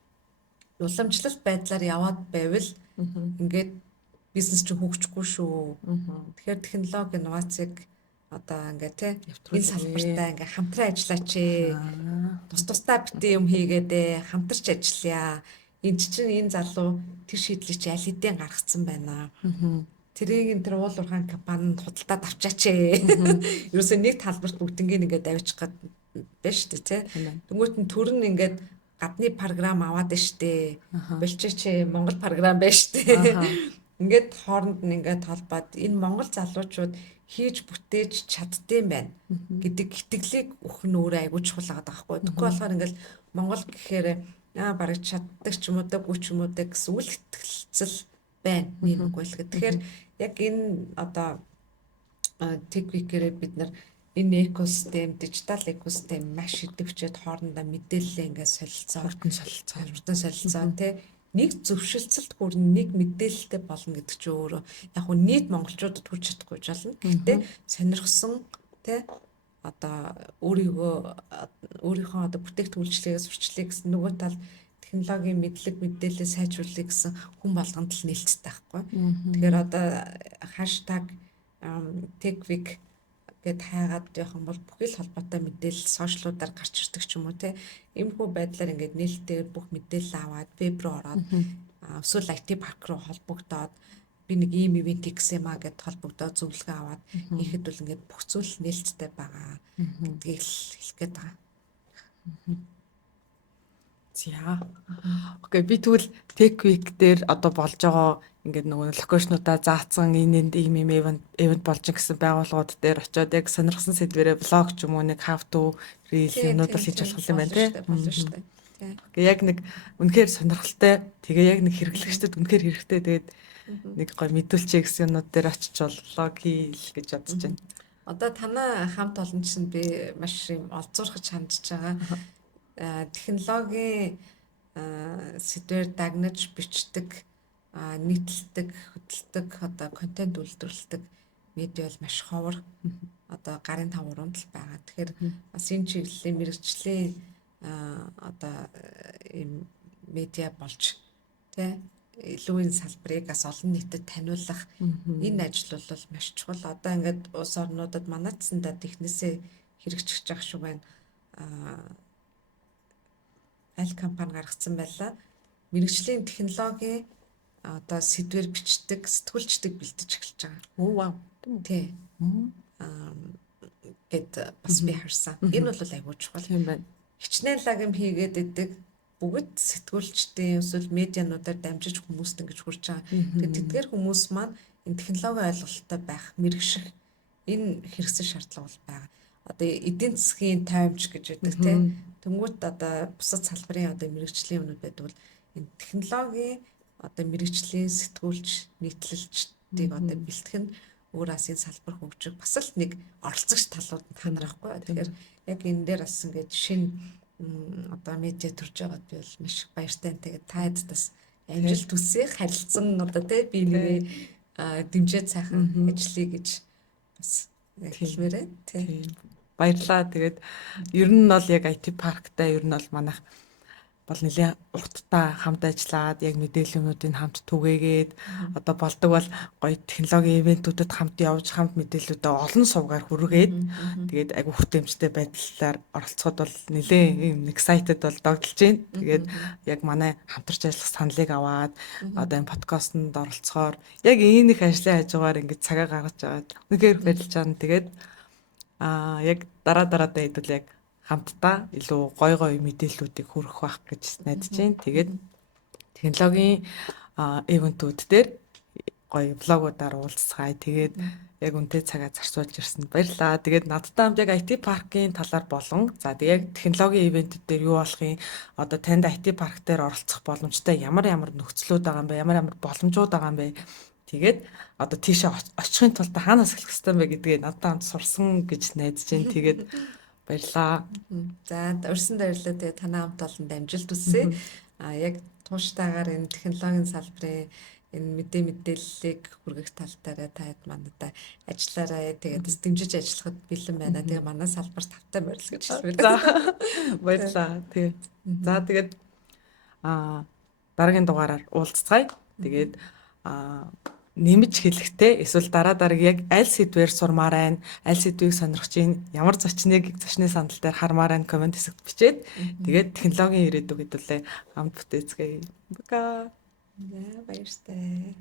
уламжлалт байдлаар яваад байвал ингээд бизнес чинь хөгжихгүй шүү. Тэгэхээр технологи инновацийг одоо ингээд энэ салбартаа ингээд хамтран ажиллаач ээ. Тусдаа битээ юм хийгээд хамтарч ажиллая. Энд чинь энэ залуу тэр шийдлийг чи аль хэдийн гаргацсан байна. Тэрийг энэ уул уурхайн компанид худалдаад авчаач ээ. Ерөөсөө нэг талбарт бүгднийг ингээд давчих гээд байна шүү дээ тий. Тэнгүүт нь төр нь ингээд гадны програм аваад байна шүү дээ. Болчихч Монгол програм байна шүү дээ. Ингээд хооронд нь ингээд толбоод энэ Монгол залуучууд хийж бүтээж чаддсан байна гэдэг итгэлийг өгөх нь өөрөө айгүй чухал байгаа байхгүй. Тэгэхгүй болохоор ингээд Монгол гэхээр бараг чаддаг ч юм уу даггүй ч юм уу гэсэн үл итгэлцэл байна нэг байлгаа. Тэгэхээр яг энэ одоо TechWeek-ээр бид нар энэ экосистем, дижитал экосистем маш идэвхжээд хоорондоо мэдээлэл ингээд солилцоо нэг зөвшөлтсөлт хүрн нэг мэдээлэлтэй болно гэдэг чинь өөрөө яг хөө нийт монголчуудад хүрч чадахгүй ч болно. Гэхдээ сонирхсон одоо өөрийнхөө одоо бүтээгдэхүүлчлэгээс сурчлаа гэсэн нөгөө тал технологийн мэдлэг мэдээлэл сайжруулах гэсэн хүн болгонд л нээлттэй байхгүй. Тэгэхээр одоо #techweek гэд хайгаад явах юм бол бүхэл холбоотой мэдээлэл сошиалуудаар гарч ирдэг ч юм уу иймэрхүү байдлаар ингээд нээлттэйгээр бүх мэдээлэл аваад веб руу ороод эсвэл IT парк руу холбогдоод би нэг ийм ивент хийсэн маа гэд холбогдоод зөвлөгөө аваад хийхэд бол ингээд бүх зүйл нээлттэй байгаа гэдгийг хэлэх гээд байгаа. За. Окей, би тэгвэл TechWeek дээр одоо болж байгаа ингээд нөгөө локейшнуудаа заацсан ийм ивент болж гэсэн байгууллагууд дээр очиод яг сонирхсан сэдвэрээ блог ч юм уу нэг how to reel юмнууд л хийж болох юм байна тий. Окей, яг нэг үнэхээр сонирхолтой тэгээ яг нэг хэрэглэгчдэд үнэхээр хэрэгтэй тэгээд нэг гой мэдүүлчихье гэсэн юмнууд дээр очиж блог хийл гэж бодож байна. Одоо танай хамт олончсонд би маш юм олзуурхаж хандж байгаа. Технологийн сэдвээр дагнаж бичдэг, нийтлдэг, хөдөлдөг, одоо контент үйлдвэрлэдэг медиа бол маш ховор. Одоо гарын тавруунд л байгаа. Тэгэхээр бас энэ чиглэлийн мэрэгжлийн одоо ийм медиа болж илүү энэ салбарыг бас олон нийтэд таниулах энэ ажил бол маш чухал. Одоо ингээд улс орнуудад манайцсандаа технээсээ хэрэгжиж байгаа шүү байна. Аль компани гаргацсан байлаа. Мэргэжлийн технологийн одоо сэдвэр бичдэг, сэтгүүлчдэг бэлдэж эхэлж байгаа. Вау. Тий. Гэт бас би харсан. Энэ бол айгүй чухал юм байна. Хичнээн лагим хийгээд идэг бүгд сэтгүүлчдийн эсвэл медиануудаар дамжиж хүмүүст ингэж хүрч байгаа. Тэгээд тэдгээр хүмүүс маань энэ технологийн ойлголттой байх, мэрэгших энэ хэрэгсэн шаардлага бол байгаа. Одоо эдийн засгийн таймч гэж байдаг тийм. Тэнгүүт одоо бусад салбарын одоо мэрэгжлийн юмнууд байдаг бол энэ технологийн одоо мэрэгжлийн сэтгүүлч нийтлэлчдийг одоо бэлтгэх нь өөрөөс энэ салбар хөгжих бас л нэг оролцогч талууд нь ханарахгүй. Тэгэхээр яг энэ дээр бас ингээд шинэ одоо медиа төрж байгаад би бол маш баяртай. Тэгээд таад бас амжилт хүсье харилцсан одоо тий би нэг дэмжиж сайхан ажиллая гэж бас хэлмээрээ тий. Баярлаа. Тэгээд ер нь бол яг IT парктай ер нь бол манайх бол нэлээ урттай хамт ажиллаад яг мэдээллүүдийг хамт түгээгээд одоо болдог бол гоё технологийн ивентүүдэд хамт явж хамт мэдээллүүдээ олон сувгаар хүргээд тэгээд айгу хүртээмжтэй байдлаар оролцоход бол нэлээ юм excited бол догдолж байна. Тэгээд яг манай хамтарч ажиллах саналыг аваад одоо энэ подкастт оролцохоор яг энэ их ажлын хажуугаар ингэж цагаа гаргаж аваад үнэхээр баярлж байна. Тэгээд яг дараадаа хэдүүл яг хамтдаа илүү гой мэдээллүүдийг хүргэх байх гэж найдаж байна. Тэгээд технологийн ивентүүд дээр гоё влогуудаар уулзцгаая. Тэгээд яг үнтэй цагаа зарцуулж ирсэнд баярлалаа. Тэгээд надтай хамт яг IT паркын талаар болон за тэгээд технологийн ивэнтүүд дээр юу болохын одоо танд IT парк дээр оролцох боломжтой ямар нөхцлүүд байгаа юм бэ? Ямар боломжууд байгаа юм бэ? Тэгээд одоо тийшээ очихын тулд хаанаас эхлэх ёстой юм бэ гэдгээ надтай хамт сурсан гэж найдаж байна. Тэгээд баярлалаа. За урьсан баярлалаа. Тэгээ танаа хамт олон амжилт хүсье. Яг тууштайгаар энэ технологийн салбарын энэ мэдээллийг хүргэх тал дээр таад манайтай ажиллаарай. Тэгээд дэмжиж ажиллахад бэлэн байна. Тэгээ манай салбар тавтай морил гэж хэлмээр. За баярлалаа. Тэгээд за тэгээд дараагийн дугаараар уулзцгаая. Тэгээд нэмж хэлэхдээ эсвэл дараа яг аль сэдвээр сурмаар байна, аль сэдвийг сонирхож байна, ямар зочны сандал дээр хармаар байна комент хэсэгт бичээд тэгээд технологийн ирээдүг хэдүүлээ хамт бүтээцгээе. Бака. За баяртай.